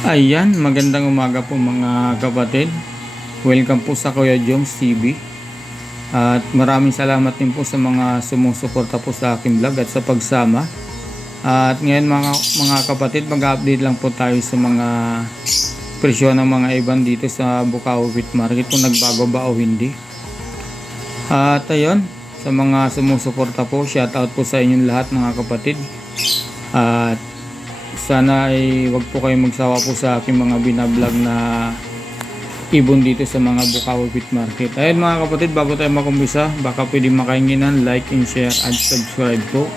Ayan, magandang umaga po mga kapatid. Welcome po sa Kuya Joms TV. At maraming salamat din po sa mga sumusuporta po sa aking vlog at sa pagsama. At ngayon mga kapatid, mag-update lang po tayo sa mga presyo ng mga iban dito sa Bukawi Wheat Market, kung nagbago ba o hindi. At ayun, sa mga sumusuporta po, shout out po sa inyong lahat mga kapatid. At sana ay wag po kayong magsawa po sa aking mga binablog na ibon dito sa mga Bukawi Wheat Market. Ayun mga kapatid, bago tayo makumpisa, baka pwede makahinginan like and share and subscribe po.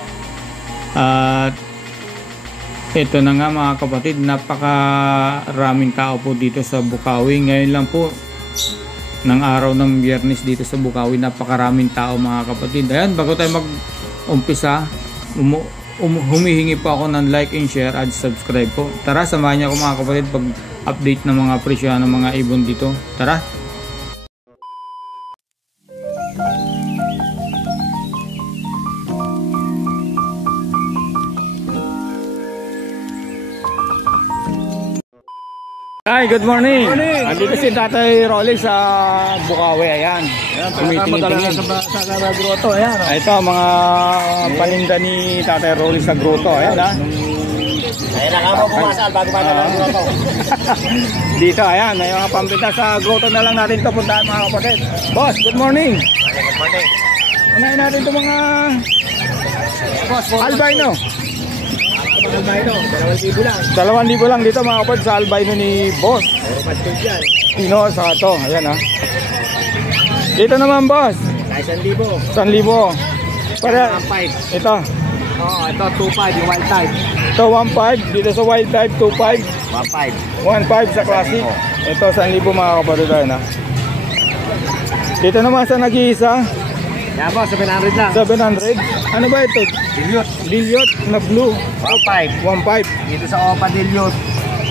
At ito na nga mga kapatid, napakaraming tao po dito sa Bukawi. Ngayon lang po ng araw ng Biyernes dito sa Bukawi, napakaraming tao mga kapatid. Ayan, bago tayo mag-umpisa, humihingi po ako ng like and share at subscribe po. Tara, samahan niyo ako mga kapatid pag update ng mga presyo ng mga ibon dito. Tara. Hi, good morning. Andito si Tatay Rolly sa Bukawi. Ayan. Tumitingin-tingin sa grotto. Ayan. Ito mga paninda ni Tatay Rolly sa grotto. Ayan ha. Ayan na nga po pumasal bago matala ng grotto. Dito, ayan. May mga pampinta sa grotto na lang natin ito puntahan mga kapatid. Boss, good morning. Good morning. Unahin natin ito mga albino. Albino, 2,000 lang. 2,000 lang dito mga kapatid sa albino ni Boss. Pino sa ito. Ayan ha. Dito naman boss. Kahit 1,000. 1,000. Para 1,500. ito. Oo, ito 2,500 yung wild type. Ito 1,500. Dito sa wild type 2,500. 1,500. 1,500 sa classic. Ito 1,000 mga kapatid. Ayan ha. Dito naman sa nag-iisa. Yan po, 700 lang. 700. Ano ba ito? Dilute. Dilute na blue. 1,500. 1,500. Dito sa Opa Dilute,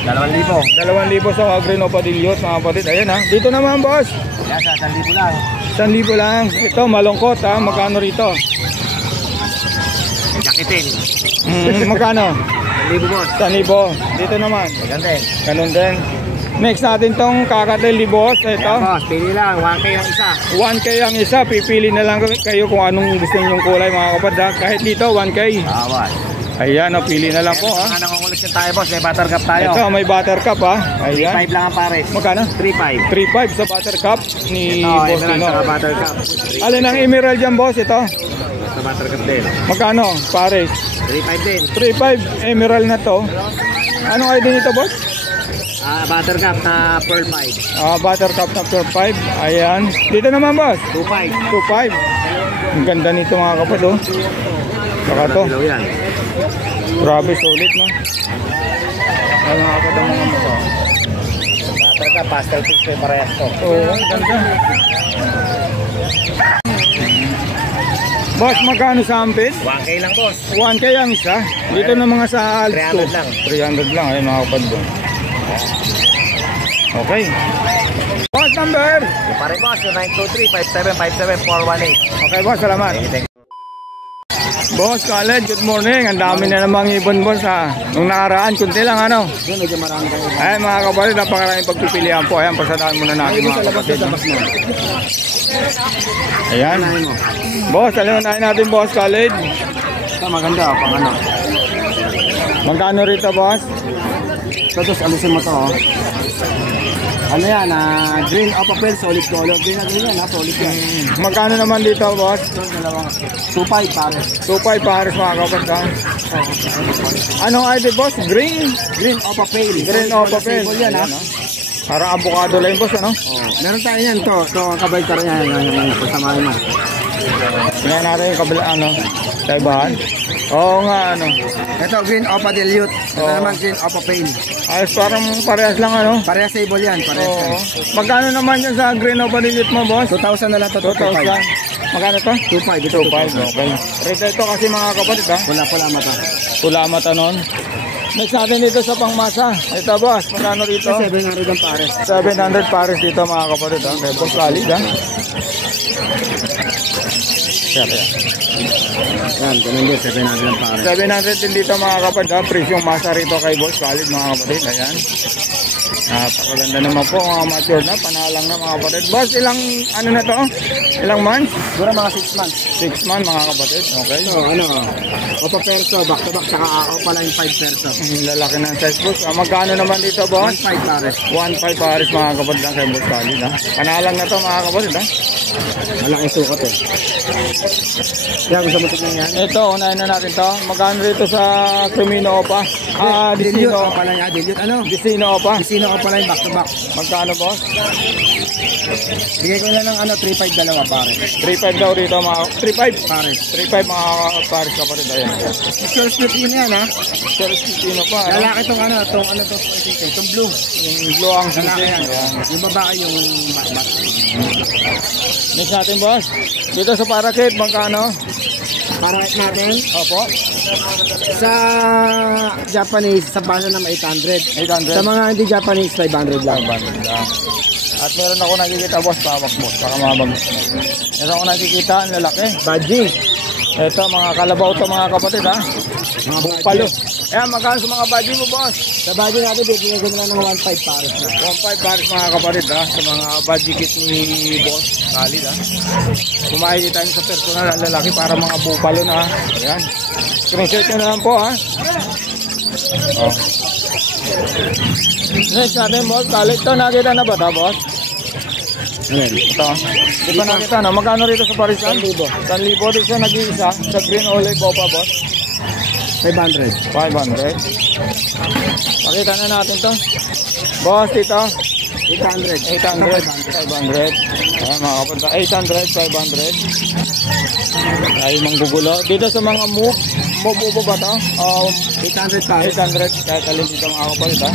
2,000. 2,000 sa Green Opa Dilute mga kapatid. Ayan ha. Dito naman boss. Yan sa 1,000 lang. 1,000 lang. Ito malungkot ha. Magkano rito? Jaketin. Magkano? 1,000 boss. 1,000. Dito naman. Maganda eh. Ganun din. Next natin tong kakatili boss. Ito. Yan boss, pili lang. 1K yung isa. 1K ang isa. Pipili na lang kayo kung anong gusto nyong kulay mga kapatid. Kahit dito 1K. Boss. Ayan, pili na lang po ha. Mga nangungulit yung tayo boss, may buttercup tayo. Ito may buttercup ha. Ayan. 3,500 lang ang pares. Magkano? 3,500. 3,500 sa buttercup ni Ito, Boss emerald Tino. saka buttercup. Alin ang emerald dyan boss? Ito. Sa buttercup din. Magkano? Pares. 3,500 din. 3,500 emerald na to. Anong ID nito boss? Buttercup na pearl 5. Buttercup na pure 5. Ayan. Dito naman boss. 2,500. 2,500. Ang ganda nito mga kapatid oh. Saka to. Ilaw yan. Grabe, sulit no. Ay mga kapatid ang mga mukha. Buttercup, pastel fish may parehas to. Oo, ang ganda. Boss, magkano sa ampin? 1K lang boss. 1K ang isa. Dito na mga sa Alto. 300 lang. 300 lang. Ayun mga kapatid doon. Okay. Boss number. Yung pare boss, yung 923-5757-418. Okay boss, salamat. Thank you. Boss, Khaled, good morning. Ang dami na namang ibon boss ha. Nung nakaraan, kunti lang ano. Yun, medyo marami tayo. Ay mga kapatid, napakaraming pagpipilian po. Ayan, pasadaan muna natin mga kapatid. Ayan. Boss, alimunahin natin boss, Khaled. Ito maganda, pang ano. Magkano rito boss? Tapos alisin mo to oh. Ano yan, green of apple, solid color. Green na green yan, solid yan. Magkano naman dito boss? Ito, dalawang 2,500 pares. 2,500 pares mga kapatid ha. Anong ID boss? Green? Green of apple. Green of apple. Yan ha. Parang avocado lang boss ano? Meron tayo yan to. Ito ang kabay ka rin yan. Pasamahin mo. Tingnan natin yung kabila ano. Sa ibahan. Oo nga ano. Ito green of a dilute. Ito naman green of a pale. Ayos, parang parehas lang ano. Parehas sable yan. Oo. Magkano naman yan sa green of vanillit mo boss? 2,000 na lang to. 2,000. Magkano to? 2,500. 2,500. Okay. Rito ito kasi mga kapatid ha. Pula mata. Pula mata nun. Next natin dito sa pangmasa. Ito boss, magkano rito? 700 ang pares. 700 pares dito mga kapatid ha. Kaya boss Khalid ha. Kaya. Yan, ganun din, 700 lang pare. 700 din dito mga kapatid ha. Presyong masa rito kay Boss Khalid mga kapatid. Ayan. Napakaganda naman po mga mature na. Panalang na mga kapatid. Boss, ilang ano na to? Ilang months? Siguro mga 6 months. 6 months mga kapatid. Okay. So, ano, Opa Perso, back to back, saka Opaline 5 Perso. Lalaki ng size boss. Magkano naman dito boss? 1.5 pare. 1.5 pares mga kapatid lang kay Boss Khalid ha. Panalang na to mga kapatid ha. Malaki sukat eh. Kaya gusto mo tignan yan? Ito, unahin na natin to. Magkano rito sa Crimino Opa? Dilute, Dicino. Opaline, Dilute, ano? Dicino Opa. Dicino Opaline, back to back. Magkano boss? Bigay ko na ng ano, 3.5 dalawa pare. 3.5 daw rito mga 3.5. Pare. 3.5 mga pares kapatid. Ayan. Sure split yun yan ha. Sir Dicino pa. Ano? Lalaki tong ano, itong blue. Yung blue ang Lalaki yan. Ayan. Yung babae yung bat. Next natin boss. Dito sa Parakeet, magkano? Para natin, Opo. sa Japanese, sa basa na 800. 800. Sa mga hindi Japanese, 500 lang. 500 lang. At meron ako nakikita boss, pawak boss, baka mabagos mo. Meron ako nakikita, ang lalaki. Badging. Ito, mga kalabaw to mga kapatid ha. Mga Bupalo. Ayan, magkano sa mga badge mo boss? Sa badging natin, bibigyan ko na ng 1.5 pares na. 1.5 pares mga kapatid ha. Sa mga badge kit ni boss, Khalid ha. Kumain tayo sa personal ang lalaki para mga bupalo na ha. Ayan. Screenshot nyo na lang po ha. Oh. Next natin boss, Khalid. Ito, nakita na ba ito boss? Ayan. Ito. Di pa nakita na. Magkano rito sa Parisan? 1,000. 1,000 dito nag-iisa. Sa Green Olive Opa boss. 500. 500. Pakita na natin to. Boss, dito. 800. 800. 500. Ayan mga kapunta. 800, 500. Ay, manggugulo. Dito sa mga move ba to? 800 pares. 800. Kahit alin dito mga kapalit ha.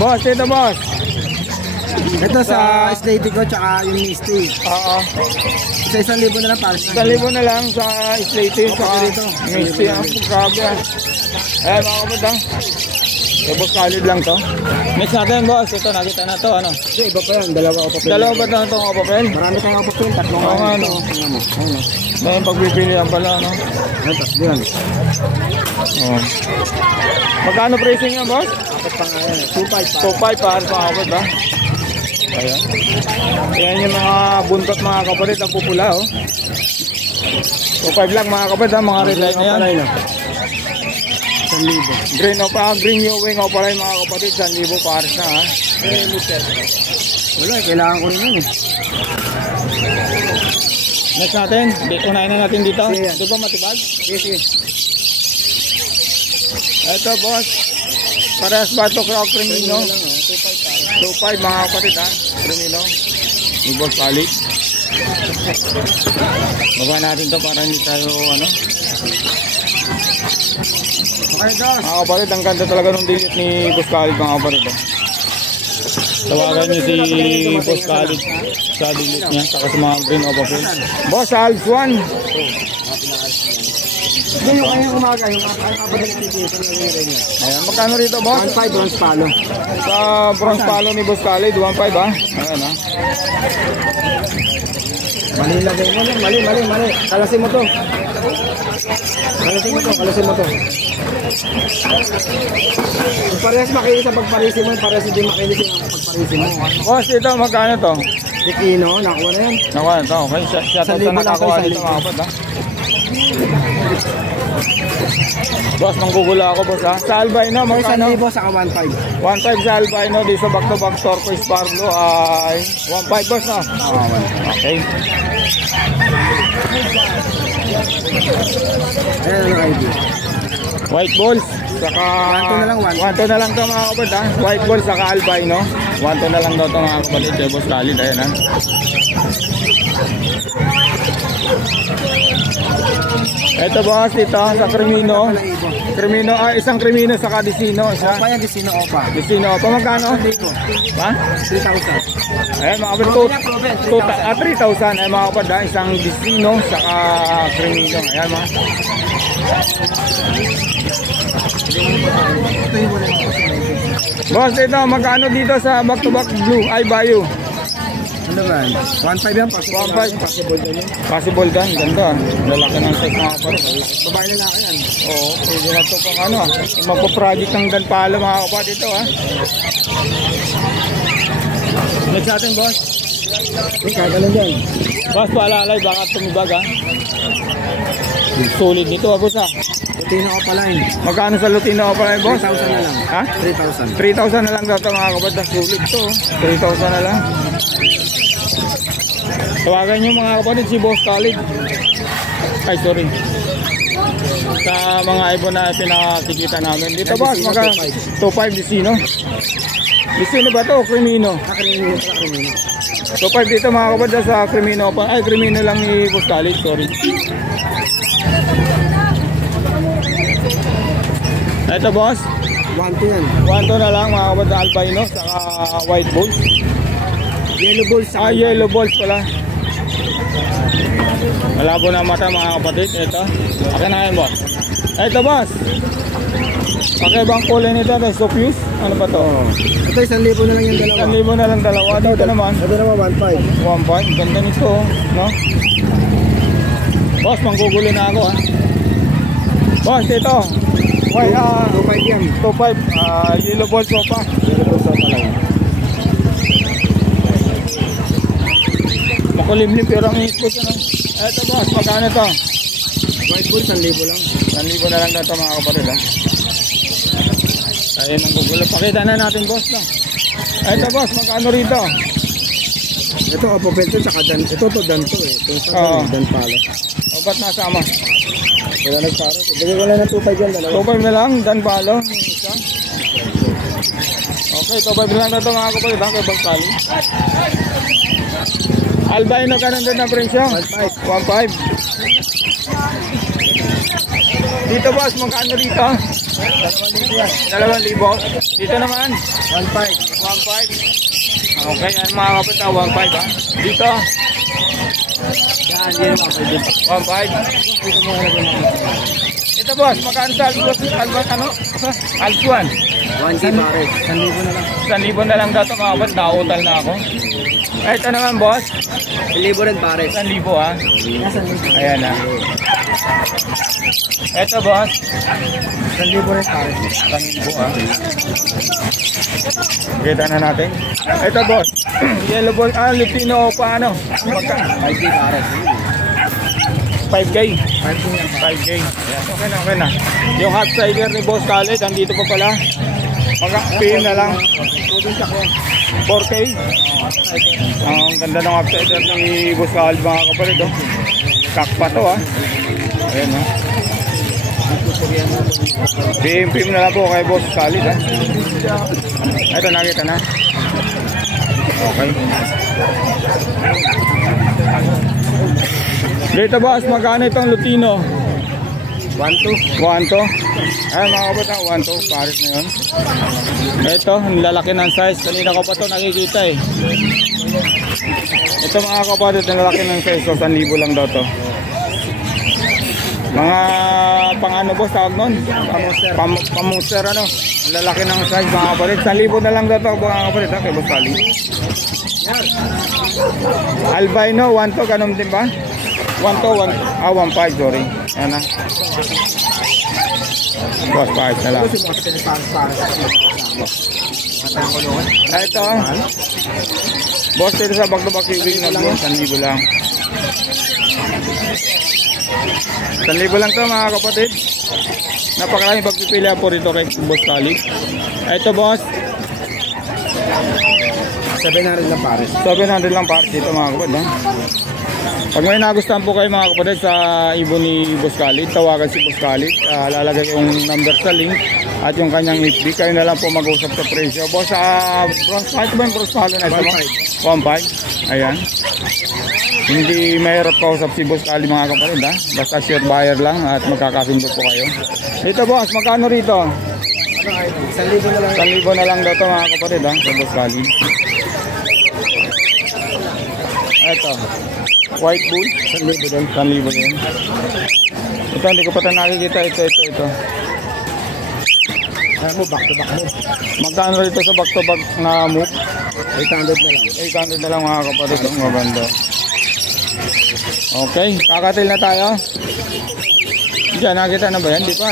Boss, dito boss. Ito sa Slady ko, tsaka yung Misty. Oo. Sa 1,000 na lang pares. 1,000 na lang sa Slaty. Sa dito. Misty. Grabe ha. Ayan mga kapunta. Kaya boss Khalid lang to. Next natin boss. Ito nakita na to. Ano? Hindi, iba pa yan. Dalawa o papel. Dalawa ba na itong papel? Marami tayong o papel. Tatlong Oo, ano? Ano? May pagpipilian pala, no? Ano, tatlo yan. Oh. Magkano pricing niya, boss? Apat pa nga yan. 2.5 2.5 para sa kapatid, ha? Ayan. Ayan yung mga buntot mga kapatid na pupula, oh. 2.5 lang mga kapatid, ha? Mga red line na yan. 1,000. Green o pa, green yung wing o pala yung mga kapatid, 1,000 pares na, ha? Wala, kailangan ko rin yun eh. Next natin, unahin na natin dito. Sige. Ito ba matibag? Yes, yes. Ito, boss. Parehas ba ito Croc Crimino? 2.5 mga kapatid, ha? Crimino. Ni Boss Khalid. Baba natin to para hindi tayo, ano? Okay, Dos. Mga kapatid, ang ganda talaga ng delete ni Boss Khalid, mga kapatid, ha? Tawagan niyo si Boss Khalid sa delete niya, saka sa mga green o papel. Boss, Alps 1. Hindi yung kanyang umaga, yung kapatid na titito na rin niya. Ayan, magkano rito, boss? 1.5 bronze palo. Sa bronze palo ni Boss Khalid, 1.5, ha? Ayan, ha? Mali lagay mo lang, mali. Kalasin mo to. Kalasin mo to. Kung parehas makinis sa pagparisi mo, parehas hindi makinis ang pagparisi mo. Boss, dito, magkano to? Dikino, nakuha na yan. Nakuha na to, okay? Shoutout sa 1,000 lang nakakuha kayo, dito, mga kapatid, ha? Boss, manggugula ako, boss, ha? Sa albino, magkano? 1,000 saka 1.5. 1.5 sa albino, di sa back-to-back turquoise parlo ay 1.5, boss, no? Okay. Ayan ang ID. White balls, saka... 1-2 na lang, 1-2 na lang to, mga kapatid, ha? White balls, saka albino. 1-2 na lang daw to, mga kapatid, kay Boss Khalid, ayan, ha? Ito, boss, dito, sa Crimino. Crimino, isang Crimino, saka Dicino, isa. Opa yan, Dicino Opa. Dicino, pa magkano? Ha? 3,000. Ayan mga kapatid, 3,000. Ayan mga kapatid, isang Dicino, saka Crimino. Ayan mga. Boss, dito, magkano dito sa back-to-back blue? Ay, Bayo. Ano ba? 1.5 yan, possible. 1.5. Possible yan yun. Possible dan, ganda. Lalaki ng size mga kapatid. Babae na lang yan. Oo, pwede na ito pang ano. Magpa-project ng danpalo mga kapatid ito ha. Next natin boss. Kagalan yan. Boss, paalalay, baka tumibag ha. Solid nito ha boss ha. Lutino Opaline. Magkano sa Lutino Opaline boss? 3,000 na lang. Ha? 3,000. 3,000 na lang daw ito mga kapatid. Sulit to. 3,000 na lang. Tawagan nyo mga kapatid si Boss Khalid. Ay sorry. Sa mga ibon na pinakikita namin. Dito boss, magkano? 2,500 Dicino. Dicino ba ito o Crimino? Krimino. 2,500 dito mga kapatid sa Crimino. Ay Crimino lang ni Boss Khalid. Sorry. Ito boss. 1.2 yan. 1,2 na lang mga kapatid. Albino saka white bulls. Yellow balls. Yellow balls pala. Malabo na mata mga kapatid. Ito. Akin na kayo boss. Ito boss. Pakibang kulay nito. Sopius. Ano ba to? Ito 1,000 na lang yung dalawa. 1,000 na lang dalawa. Dito naman. Ito naman 1.5. 1.5. Ganda nito. No? Boss, manggugulo na ako ha. Boss, ito. Why, 2.5 yan. 2.5. Yellow balls sopa. Yellow balls pa lang. Makulimlim pero ang ispos ano. Ito boss, magkano to? White balls 1,000 lang. 1,000 na lang dito mga kapatid ha. Ayun ang gugulo. Pakita na natin boss no. Ito boss, magkano rito? Ito Opopel to tsaka dan. Ito to dan to eh. Ito sa dan pala. O ba't nasama? Wala nagparo. Bigyan ko lang ng 2.5 yan dalawa. 2.5 na lang, dan balo. Isa. Okay, 2.5 na lang dito mga kapatid ha. Kay Boss Khalid. Albino ka nandun na presyo? 1.5. 1.5. Dito boss, magkano dito? 2,000 yan. 2,000. Dito naman? 1.5. 1.5. Okay, yan mga kapatid ha, 1.5 ha. Dito? Yan, yan mga pwede. 1.5. Dito mo na lang. Ito boss, magkano sa Alsuan? 1K pare. 1,000 na lang. 1,000 na lang dito mga kapatid, nautal na ako. Ito naman boss, 1,000 rin pare. 1,000 ha. Nasaan dito? Ayan na. Ito boss, 1,000 rin pare. 1,000 ha. Kita na natin. Ito boss, yellow ball, Lutino pa ano? 5K pare. 5K. 5K yan. 5K. Ayan, okay na. Yung hot cider ni Boss Khalid, andito pa pala. Mag-pin na lang. 4K. Ang ganda ng hot cider ni Boss Khalid mga kapatid. Oh. Kakpa to ha. Ayan ha. PM na lang po kay Boss Khalid ha. Ito nakita na. Okay. Dito boss, magkano itong Lutino? 1.2. 1.2. Ay mga kapatid, 1.2. Paris na yun. Ito, ang lalaki ng size. Kanina ko pa ito nakikita eh. Ito mga kapatid, ang lalaki ng size. So, 1,000 lang daw to. Mga pang ano boss, tawag nun? Pamuster ano. Ang lalaki ng size mga kapatid. 1,000 na lang daw to mga kapatid. Kay Boss Khalid. Albino, 1.2. Ganun din ba? 1.2, 1.5, sorry. Ayan na. Boss, 5 na lang. Ito. Boss, dito sa back-to-back viewing na blue, 1,000 lang. 1,000 lang to mga kapatid. Napakaraming pagpipilian po rito kay Boss Khalid. Ito boss. 700 lang pare. 700 lang para dito mga kapatid. Ha? Pag may nagustuhan po kayo mga kapatid sa ibon ni Boss Khalid, tawagan si Boss Khalid. Lalagay yung number sa link at yung kanyang FB. Kayo na lang po mag-usap sa presyo. Boss, bronze, kahit ba yung bronze palo na ito? 1.5. Ayan. Hindi mahirap kausap si Boss Khalid mga kapatid ha. Basta sure buyer lang at magkakasundo po kayo. Dito boss, magkano rito? 1,000 na lang. 1,000 na lang daw ito mga kapatid ha, sa Boss Khalid. Ito. White bull, 1,000 din. 1,000 din. Ito, hindi ko pa ito nakikita. Ito. Ano mo, back to back mo. Magkano rito sa back to back na move? 800 na lang. 800 na lang mga kapatid. Ang maganda. Okay, kakatil na tayo. Diyan, nakita na ba yan? Di pa.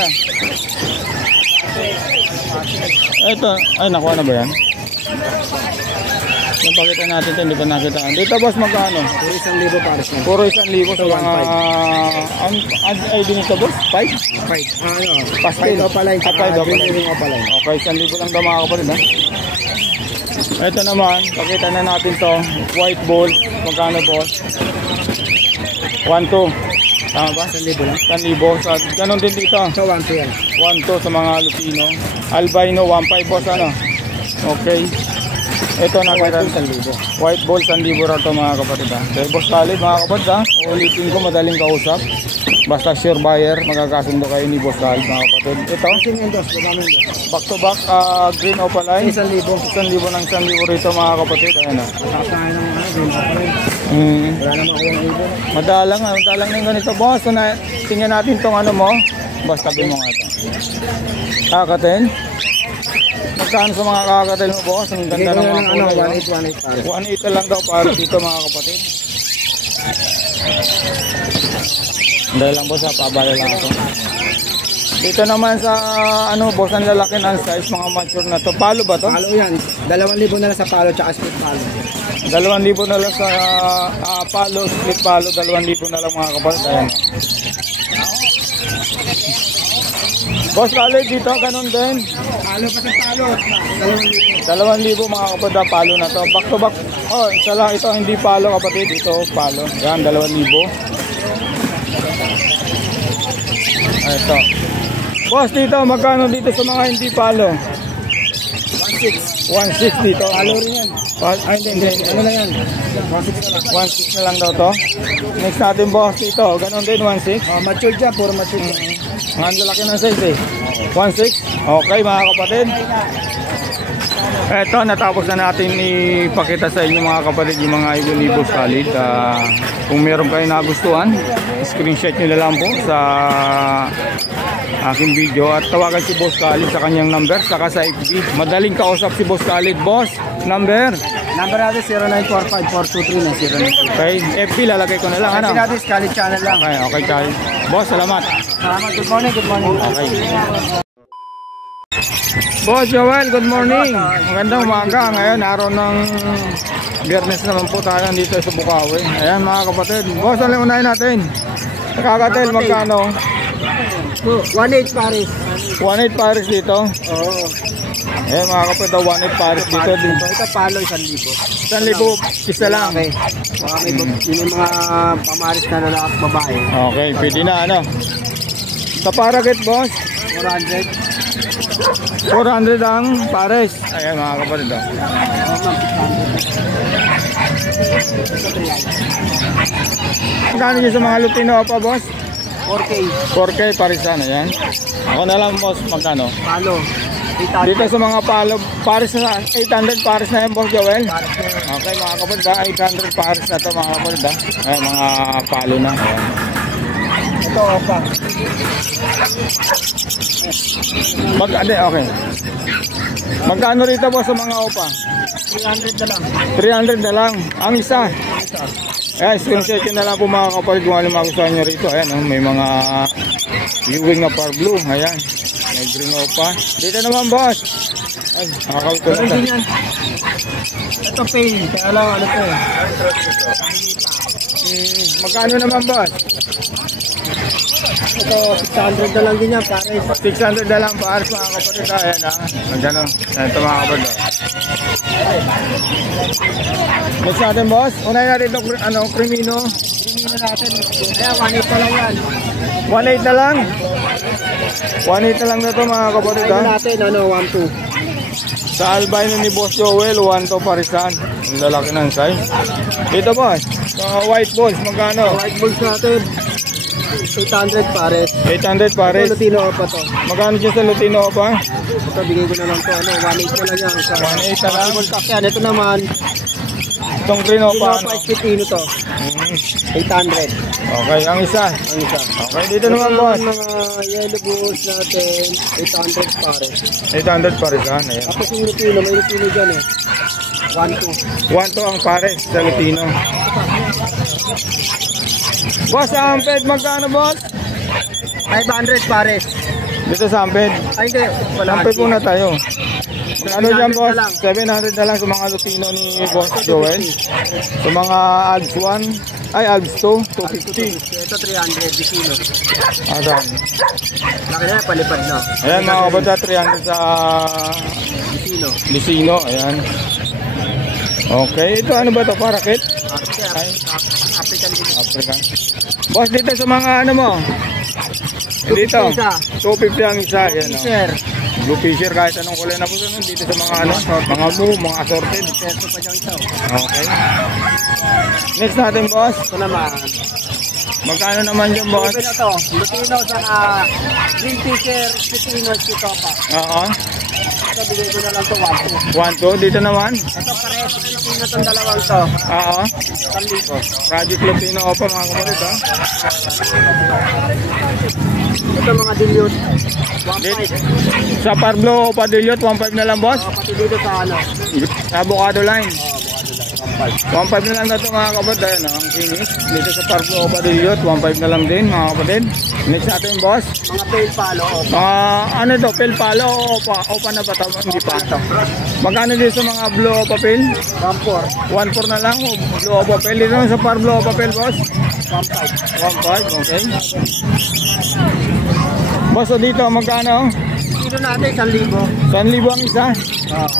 Ito, ay nakuha na ba yan? Yung pakita natin ito, hindi pa nakita. Dito boss, magkano? Puro 1,000 pares na. Puro 1,000 sa mga... Ang ID nito boss? 5? 5. Ano? Pastel. 5 opaline. 5 opaline. opaline. Okay, 1,000 lang daw mga kapatid ha. Ito naman, pakita na natin to. White ball. Magkano boss? 1,2. Tama ba? 1,000 lang. 1,000. So, ganun din dito. So 1,2 yan. 1,2 sa mga Lutino. Albino, 1,5 boss ano. Okay. Ito nakita. White ball, 1,000 raw to mga kapatid ha. Okay, boss Khalid mga kapatid ha. Ulitin ko, madaling kausap. Basta sure buyer, magkakasundo kayo ni Boss Khalid mga kapatid. Ito, back to back, green opaline. 1,000. 1,000 ng 1,000 rito mga kapatid. Ayan ha. Kakain ng green opaline. Wala naman kayong ibon. Madalang na yung ganito boss. So, tingnan natin tong ano mo. Boss, tabi mo nga ito. Kakatin. Magkano sa mga kakatil mo boss? Ang ganda ng mga kulay. 1,800 pares. 1,800 lang daw para dito mga kapatid. Dahil lang boss ha, pabala lang ako. Dito naman sa ano boss, ang lalaki ng size, mga mature na to. Palo ba to? Palo yan. 2,000 na lang sa palo tsaka split palo. 2,000 na lang sa palo, split palo, 2,000 na lang mga kapatid. Ayan. Boss Khalid dito, ganun din. Palo pa sa palo. 2,000 mga kapatid, palo na to. Back to back. Oh, isa lang ito, hindi palo kapatid. Ito, palo. Yan, 2,000. Ito. Boss, dito, magkano dito sa mga hindi palo? 1,600. 1,600 dito. Palo rin yan. Ay, hindi. Ano lang yan? 1,600 na lang. 1,600 na lang daw to. Next natin boss dito, ganun din, 1,600. Mature dyan, puro mature dyan. Ang lalaki ng size eh. 1,600. Okay mga kapatid. Eto, natapos na natin ipakita sa inyo mga kapatid yung mga ibon ni Boss Khalid. Kung meron kayo nagustuhan, screenshot nyo na lang po sa aking video at tawagan si Boss Khalid sa kanyang number saka sa FB. Madaling kausap si Boss Khalid. Boss, number? Number natin 0945-423-909. Okay, FB lalagay ko na lang. Ano? Natin Khalid channel lang. Okay, Khalid. Boss, salamat. Salamat. Good morning. Okay. Boss Joel, good morning. Magandang umaga. Ngayon, araw ng Biyernes naman po tayo dito sa Bukawi. Ayan mga kapatid. Boss, ano unahin natin? Kakatil, magkano? 1,800 pares. 1,800 pares dito. Oo. Ayan mga kapatid, 1,800 pares dito. Ito palo 1,000. 1,000 isa lang. Okay. May mga pamaris na lalaki babae. Okay, pwede na ano. Sa Paraget, boss? 400. 400 ang pares. Ayan mga kapatid. Magkano nyo sa mga Lutino pa, boss? 4K. 4K parisan. Ayan. Ako na lang, boss. Magkano? Palo. Dito sa mga palo, pares na 800 pares na yan, boss Joel. Okay mga kapatid, 800 pares na to mga kapatid. Ayan, mga palo na. Ayan. Ito opa. Okay. Magkano rito po sa mga opa? 300 na lang. 300 na lang. Ang isa. Ayan, screenshot na lang po mga kapatid kung ano magustuhan nyo rito. Ayan, may mga viewing na par blue. Ayan. May green opa. Dito naman, boss. Ay, nakakauto na. Ito pain. Kaya lang ano to eh. Magkano naman, boss? Ito 600 na lang din yan pares. 600 na lang pares mga kapatid. Ayan ha. Magkano? Ito mga kapatid. Next natin, boss. Unahin natin itong Crimino. Crimino natin. Kaya 1,800 pa lang yan. 1,800 na lang. 1,800 na lang na ito mga kapatid. Ito natin 1,200. Sa albino ni Boss Joel, 1,200 parisan. Ang lalaki ng size. Ito, boss. Sa white balls, magkano? White bulls natin. 800 pares. 800 pares. Ito Lutino pa to. Magkano dyan sa Lutino pa? Ito bigay ko na lang to. 1,800 na lang yan. 1,800 na lang. Yan. Ito naman. Itong green Lutino pa. pa Lutino to. 800. Okay, ang isa. Ang isa. Okay, dito naman boss. Mga yellow bulls natin, 800 pare. 800 parisan. Ayan. Tapos yung Lutino, may Lutino dyan eh. 1-2. 1 to ang pares sa Lutino. Boss, ang amped magkano boss? 500 pares. Dito sa amped. Ay hindi, wala. Amped muna tayo. Ano dyan boss? 700 700 na lang sa mga Lutino ni Boss Joel. Sa mga Alps 1, ay Alps 2, 250. Ito 300 di kilo. Ayan. Laki na, palipad na. Ayan mga kabata, 300 sa Di kilo. Lucino. Ayan. Okay, ito ano ba ito? Parakit? Ay. African din. African. Boss, dito sa mga ano mo? Dito. 250 ang isa. Ayan, oh. Sir, Blue Fisher, kahit anong kulay na po nun. Dito sa mga ano, mga moo, mga assorted. ito pa dyan ito. Okay. Next natin boss. Ito naman. Magkano naman yung boss? Ito na to. Lutino sa green fisher, Lutino, Chitopa. Oo. Ito, bigay ko na lang to 1-2. 1, 2. Dito naman. Ito parehas Lutino itong dalawang to. Oo. 1,000. Project Lutino Opa mga kapatid ha. Ito mga dilute. 1.5. Sa Parblo Opa Dilute, 1.5 na lang boss. Pati dito sa ano. Avocado line. Oh, bukado 1.5 lang. 1.5. na lang na ito mga kapatid. Ayan, ang finish. Dito sa Parblo Opa Dilute, 1.5 na lang din mga kapatid. Next natin boss. Mga pale palo. Oh. Mga ano to, Pel Palo o Opa? Opa na ba ito? Hindi pa. Magkano dito sa mga Blue Opa Pel? 1.4. 1.4 na lang. Blue Opa Pel. Dito naman sa Parblo Opa Pel boss. 1.5. 1.5, okay. Boss, so dito magkano? Kilo natin 1,000. 1,000 ang isa. Oh.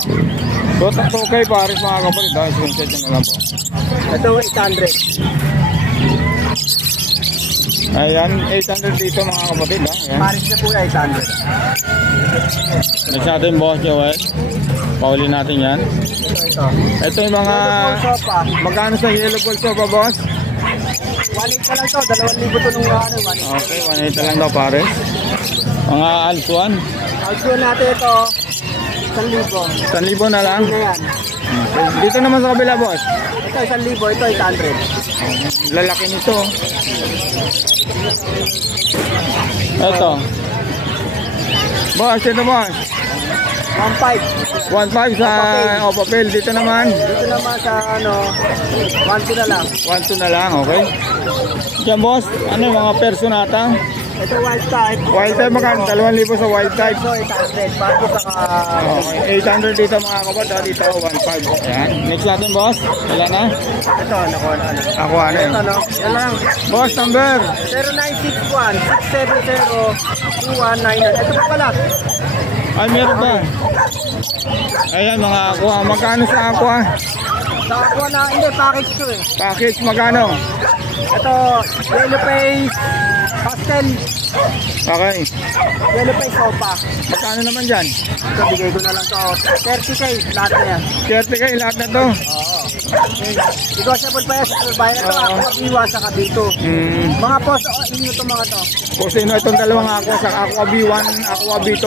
So, okay pares mga kapatid. Dahil screenshot nyo na lang po. Ito 800. Ayan, 800 dito mga kapatid. Ha? Ayan. Paris na po yan 800. Next natin boss Joel. Pauli natin yan. Ito. Ito yung mga... Sopa. Magkano sa yellow ball sopa boss? 1.8 pa lang to. 2,000 to nung ano. 1.8. Okay, 1.8 na lang daw pares. Mga alsuan. Outdoor natin ito. 1,000. 1,000 na lang. Ano na yan? Okay. Dito naman sa kabila boss. Ito 1,000. Ito 800. Lalaki nito. Ito. Boss, ito boss. 1.5. 1.5 sa Opapel. Dito naman. Dito naman sa ano. 1.2 na lang. 1.2 na lang, okay. Diyan boss, ano yung mga personata? Ito wild type. Wild type magkano? 2,000 sa wild type. Ito 800. Bago sa Okay, 800 dito mga kapatid. Dito 1.5. Ayan. Next natin boss. Wala na? ito. Nakuha na ano. Ako ano Ito eh. no. Yan lang. Boss, number. 0961-670-2199. Ito pa pala. Ay, meron ba? Ayan mga aqua. Magkano sa aqua? Sa ako na. Hindi. Package to eh. Package magkano? Ito. Yellow face. Pastel. Okay. Yellow face sopa. Magkano naman dyan? Ito. Bigay ko na lang to. 30K. Lahat na yan. 30 kayo lahat na to. Oo. Negotiable pa yan sa bayan na to. Ako mabiwa sa kabito. Mga post, inyo to mga to. Cosino itong dalawang aqua sa Aqua B1, Aqua B2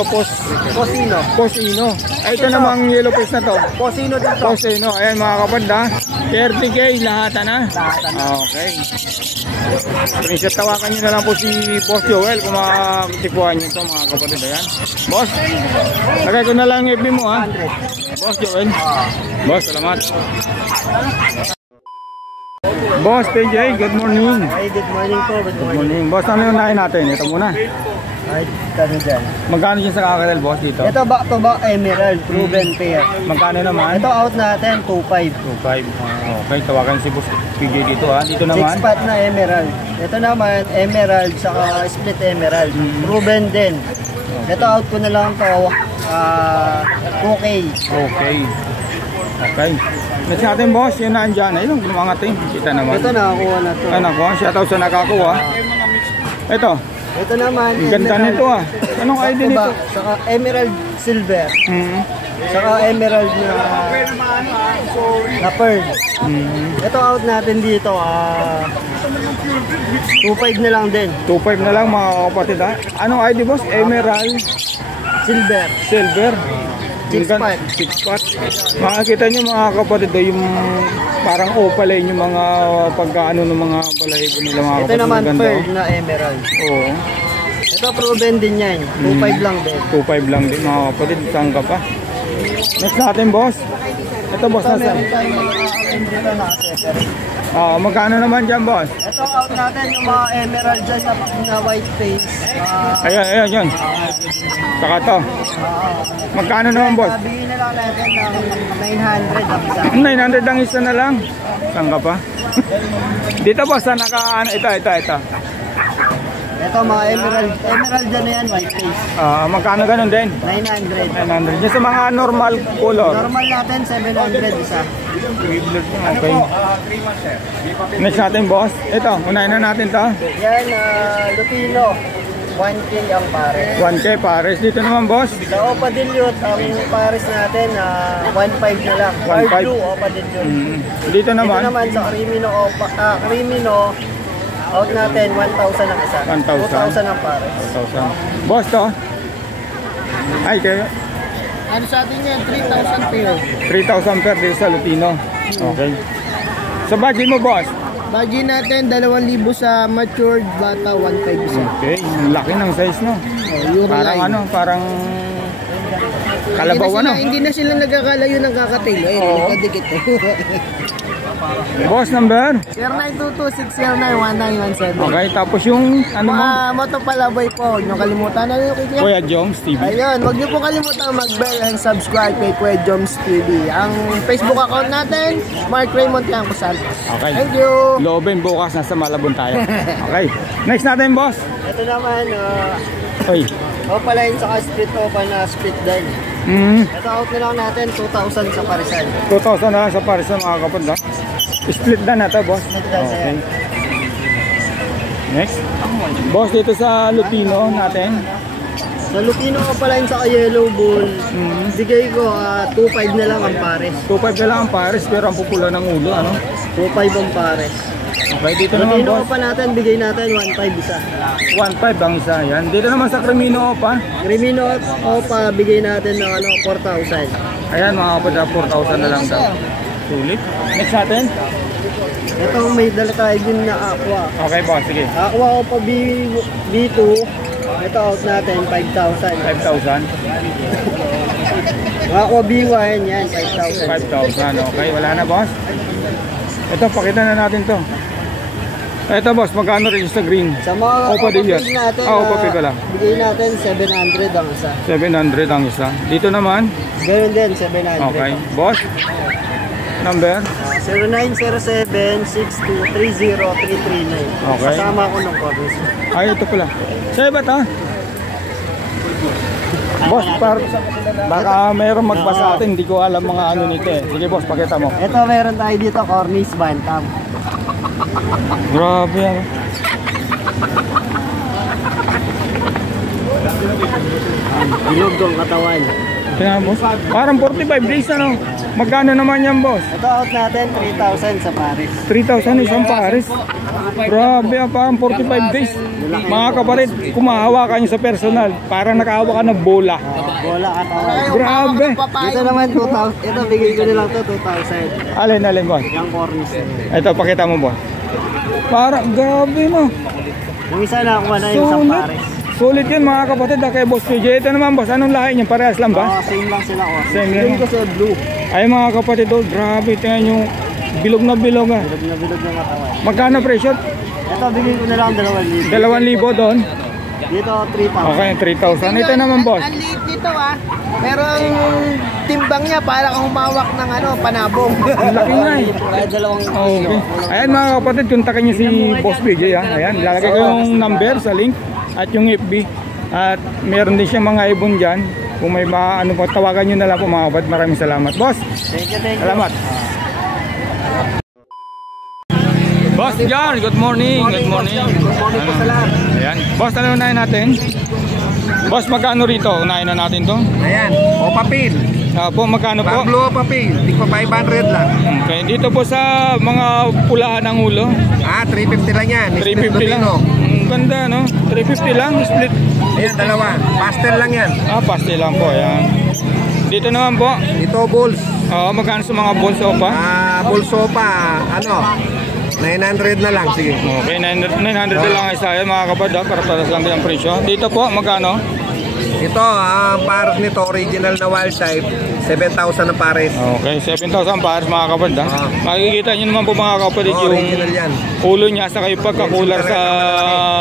Cosino. Cosino. Ay, ito namang yellow face na to. Cosino din to. Cosino. Ayan mga kapatid ha. 30K lahat na. Lahat na. Okay. Screenshot, tawakan nyo na lang po si Boss Joel kung makatipuan nyo ito mga kapatid. Ayan. Boss, lagay ko na lang yung FB mo ha. 100. Boss Joel. Boss, salamat. Boss TJ, good morning. Ay, good morning po. Good Good morning. Boss, ano yung nahin natin? Ito muna. Ay, kano dyan. Magkano dyan sa kakadal, boss, dito? Ito back to back emerald, proven pair. Magkano naman? Ito out natin, 2.5. 2.5. Okay, tawagan si Boss PJ dito ha. Dito naman. 6.5 na emerald. Ito naman, emerald, saka split emerald. Proven din. Ito out ko na lang to, 2K. Okay. Okay. Next natin boss, yun na andyan. Ayun, mga ting. Kita naman. Ito nakakuha na to. Ano ko? Shoutout sa nakakuha. Ito. Ito naman, Ang ganda nito ah. Anong ID back to nito? back, saka emerald silver. Saka emerald na pearl. Ito out natin dito, 2.5 na lang din. 2.5 na lang mga kapatid ha. Anong ID boss? Emerald Silver. Silver. Six-pack. Six-pack. Makikita nyo mga kapatid, yung parang opaline yung mga pagkaano ng mga balahibo nila mga kapatid. Ito naman Maganda, pearl na emerald. Oo. Ito proven din yan. 2.5 lang din. 2.5 lang din mga kapatid. Saan ka pa? Next natin boss. Ito boss Ito nasa. meron tayong mga dito na accessory. Magkano naman dyan boss? Ito out natin yung mga emerald dyan na white face. Ayan yun. Saka to. Magkano naman boss? Bigyan na lang natin ng 900 ang isa. 900 ang isa na lang. Saan ka pa? Dito boss, naka ito. Ito mga emerald dyan na yan, white face. Magkano ganun din? 900. 900. Yung sa mga normal color. Normal natin, 700 isa. Okay. Next natin boss. Ito, unahin na natin to. Yan, Lutino. 1K ang pares. 1K pares. Dito naman boss. Sa Opa Dilute, ang pares natin, 1.5 na lang. 1.5. Hard blue, Opa Dilute. Dito Dito naman. naman sa Crimino, out natin, 1,000 ang isa. 1,000. 2,000 ang pares. 1,000. Boss to. Ay, kayo. Ano sa atin yan? 3,000 pair. 3,000 per dito sa Lutino. Okay. Sa budget mo boss? Budget natin, 2,000 sa matured bata, 1.5 isa. Okay. Laki ng size no. Parang ano, parang kalabaw ano. Hindi na sila nagkakalayo ng kakatail. Ayun, nagkadikit. Boss number? 0922-609-1917. Okay, tapos yung ano mo? Motopalaboy po, huwag niyo kalimutan. Ano yung kaya? Kuya Joms TV. Ayun, huwag niyo po kalimutan mag-bell and subscribe kay Kuya Joms TV. Ang Facebook account natin, Mark Raymond Campos Santos. Okay. Thank you. Loobin bukas, nasa Malabon tayo. Okay. Next natin boss. Ito naman, Oy. Opaline sa split open na split din. Ito out na lang natin, 2,000 sa parisan. 2,000 na lang sa pares ng mga kapatid. Ha? Split na na to boss. Okay. Next. Boss dito sa Lutino natin. Sa Lutino Opaline sa Yellow Bull, bigay ko 2.5 na lang ang pares. 2.5 na lang ang pares pero ang pupula ng ulo ano. 2.5 ang pares. Okay, dito naman Lutino boss. Opa natin, bigay natin 1.5 isa. 1.5 ang isa yan. Dito naman sa Crimino Opa. Crimino Opa, bigay natin ng 4,000. Ayan mga kapatid, 4,000 na lang daw. Sulit. Next natin. Ito may dala tayo din na Aqua. Okay boss, sige. Aqua Opa B2. Ito out natin, 5,000. 5,000. Aqua B1, yan, 5,000. 5,000. Okay, wala na boss. Ito, pakita na natin to. Ito boss, magkano rin sa green? Sa mga Opa din yan. pig natin, Opa pig pala. bigay natin 700 ang isa. 700 ang isa. Dito naman. Ganoon din, 700. Okay. Boss. Number. 0907-6230-339. Okay. Kasama ko ng coverage. Ay, ito pala. Sa'yo ba ta? Boss, baka mayroong magbasa atin. Hindi ko alam mga ano nito eh. Sige boss, pakita mo. Ito meron tayo dito, Cornish Bantam. Grabe yan. Bilog ang katawan. Kaya boss. Parang 45 days ano. Magkano naman yan boss? Ito out natin, 3,000 sa Paris. 3,000 isang pares. Grabe, parang 45 days. Mga kapatid, kumahawa ka nyo sa personal. Parang nakahawa ka ng bola. Bola katawan. Grabe. Dito naman 2,000. Ito bigay ko nilang to 2,000. Alin boss? Yung Cornish. Ito, pakita mo boss. Parang grabe no. Yung isa na ako na yung isang Sulit. Paris. Sulit yun mga kapatid kay Boss PJ. Ito naman boss, anong lahi niya? Parehas lang ba? Same lang sila ko. Same Bigay lang. ko sa blue. Ay mga kapatid, oh, grabe. Tingnan nyo, bilog na bilog ah. Bilog na bilog yung katawan. Magkano presyo? Ito bigay ko na lang 2,000. 2,000 doon. Dito 3,000. Okay, 3,000. Ito naman boss. Ang liit nito pero ang timbang niya para kang humawak ng panabong. Ang laki nga eh. Kaya 2 Okay. Ayan mga kapatid, kontakin nyo si Boss PJ ha. Ayan, lalagay ko yung number sa link at yung FB. At meron din siyang mga ibon dyan. Kung may ano po, tawagan nyo na lang po mga kapatid. Maraming salamat. Boss, Thank you. salamat. Boss Jar, good morning. Good morning. Good morning po sa lahat. Ayan. Boss, ano unahin natin? Boss, magkano rito? Unahin na natin to. Ayan, Opa Pin. Po, magkano po? Pablo Opa Pin. Di ko 500 lang. Okay, dito po sa mga pulahan ng ulo. 350 lang yan. 350 lang. Ganda no? 350 lang, split. Ayan, dalawa. Pastel lang yan. Pastel lang po, ayan. Dito naman po. Ito bulls. Oo, magkano sa mga balls opa? Bulls sopa, ano? 900 na lang, sige. Okay, 900 na lang isa yan mga kapad ha, para talas lang din ang presyo. Dito po, magkano? Ito, ang pares nito, original na wild type, 7,000 ang pares. Okay, 7,000 pares mga kapad ha. Makikita nyo naman po mga kapatid yung Original yan. ulo niya saka yung pagkakular sa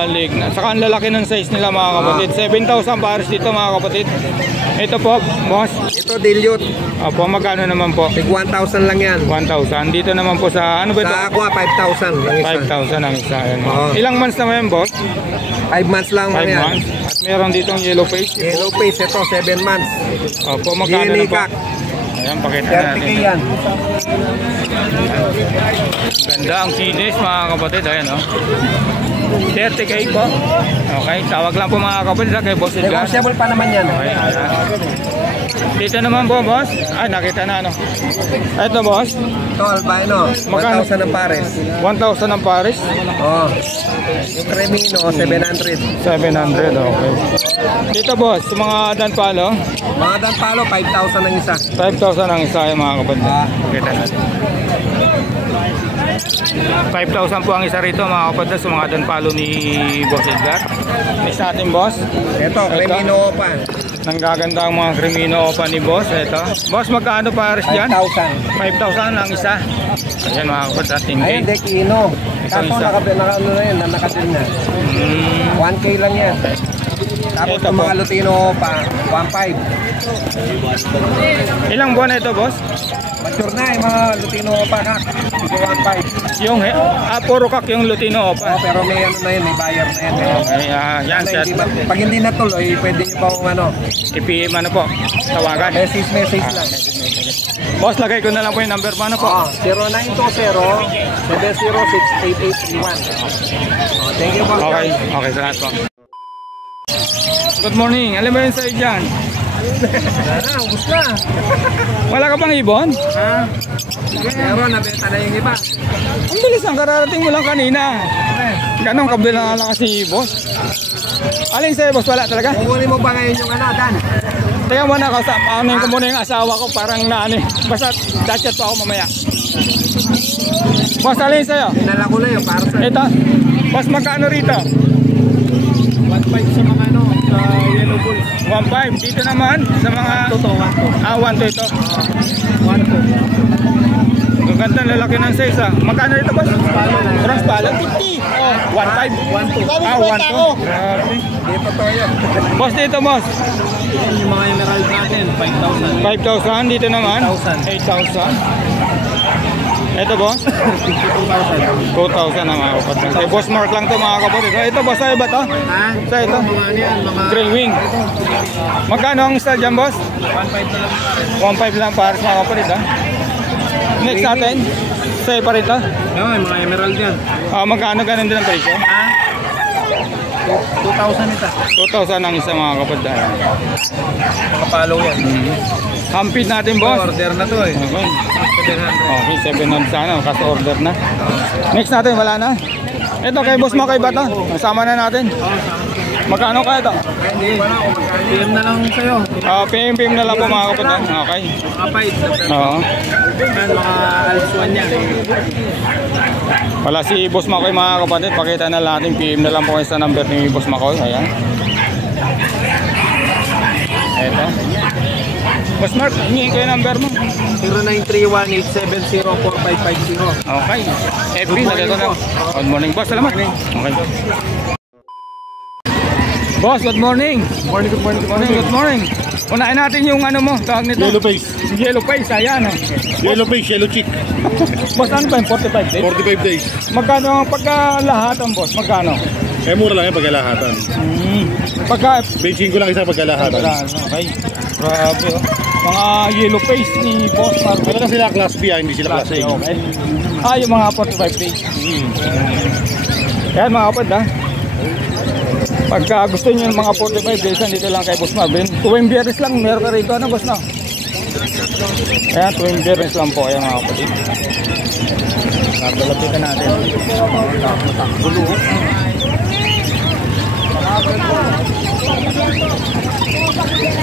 leg. Saka ang lalaki ng size nila mga kapatid. 7,000 pares dito mga kapatid. Ito po, boss. Ito, dilute. Opo, magkano naman po? Tig 1,000 lang yan. 1,000. Dito naman po sa, ano ba ito? Sa aqua, 5,000 lang isa. 5,000 ang isa. Ayan. Oo. Ilang months na yan, boss? 5 months lang 5 man yan. months. At meron ditong yellow face. Yellow face, ito, 7 months. Opo, magkano DNA na po? cock. Ayan, pakita 30K natin. yan. Ganda ang kinis mga kapatid. Ayan, oh. 30K po. Okay, tawag lang po mga kapatid ha, kay Boss Edgar. Negotiable pa naman yan. Okay, ayan. Dito naman po, boss. Ay, nakita na ano. Ito, boss. Ito, albino. Magkano? 1,000 ang pares. 1,000 ang pares. Oh. Yung cremino, 700. 700, okay. Dito, boss, sa mga danpalo, Mga danpalo, 5,000 ang isa. 5,000 ang isa yung mga kapatid. Kita natin. 5,000 po ang isa rito mga kapatid sa mga danpalo ni Boss Edgar. Next natin, boss. Ito, cremino pa. Nanggaganda ang mga krimino pa ni boss. Ito. Boss, magkano pares dyan? 5,000. 5,000 ang isa. Ayan mga kapatid, 10K. Ayun, dekino. Kaso isa. ano na yun, nakatil na. 1K lang yan. Tapos Ito yung po. mga lutino pa, 1.5. Ilang buwan na ito, boss? Mature na yung mga lutino pa kak. Ito 1.5. Yung puro kak yung Lutino Oh, pa. pero may ano na yun, may buyer na yan. Okay, yan Ano, siya. pag hindi natuloy, pwede nyo pa kung ano, I-PM ano po, tawagan. message lang. Boss, lagay ko na lang po yung number paano po. Oh, 0920-706-8831. Oh, thank you po. Okay, okay, salamat po. Good morning, alam mo yun sa'yo dyan? Ubus na. Wala ka pang ibon? Ha? Pero nabenta na yung iba. Ang bilis ang kararating mo lang kanina. Ganong kabilang lang kasi boss. Alin sa'yo boss, wala talaga? Kukunin mo ba ngayon yung ano, Dan? Teka muna, ano ko muna yung asawa ko, parang naano eh. Basta dachat pa ako mamaya. Boss, alin sa'yo? Dinala ko na yung para sa Ito, boss, magkano rito? 1.5 sa mga ano, sa yellow bulls. 1.5, dito naman sa mga... 1 to ito. 1.2. Ang ganda, lalaki ng size ah. Magkano rito boss? Bronze palo? 50. Oh, 1.5. 1 to. Grabe. Dito to yun. Boss, dito boss. Yung mga emerald natin, 5,000. 5,000, dito naman 8,000. 8,000. Ito boss 2,000 na mga kapatid. Kay boss Mark lang to mga kapatid. Ito boss, sa'yo ba to? Ha? Sa ito? Mga ano yan, mga Grey wing. Magkano ang style dyan boss? 1.5 na lang. 1.5 lang pares mga kapatid ha. Next natin, sa'yo pa rin to? No, yung mga emerald yan. Magkano ganun din ang presyo? Ha? 2,000 ito. 2,000 ang isa mga kapatid. Nakapalo yan. Hampid natin boss. Order na to eh. Okay. 700. Okay, 700 sana. Kasi order na. Next natin, wala na. Ito kay boss mo kay Bato. Kasama na natin. Magkano kaya ito? Hindi. PM na lang sa'yo. PM na lang po mga kapatid. Okay. Mga 5. Oo. Yan, mga alsuan yan. Wala si Boss Makoy mga kapatid. Pakita na natin. PM na lang po kayo sa number ni Boss Makoy. Ayan. Ito. Boss Mark, hingin ko yung number mo. 0931-870-4550. Okay. FB, nandito na. Good morning, boss. Salamat. Okay. Boss, good morning. Good morning. Good morning. Unahin natin yung ano mo, tawag nito. Yellow face. Yellow face, ayan. Yellow face, yellow chick. Boss, ano ba yung 45 days? 45 days. Magkano ang pagkalahatan, boss? Magkano? Mura lang yung pagkalahatan. Pagka... Benching ko lang isa pagkalahatan. Okay. Grabe, oh. Mga yellow face ni Boss Mark. Ano lang sila, class B, hindi sila class A. Okay. Yung mga 45 days. Yan mga kapad ha. Pagka gusto nyo yung mga 45 days, dito lang kay Boss Marvin. Tuwing biyernes lang, meron ka rito. Ano, boss, no? Ayan, tuwing biyernes lang po. Ayan mga kapatid. Nagdalapitan natin. Gulo.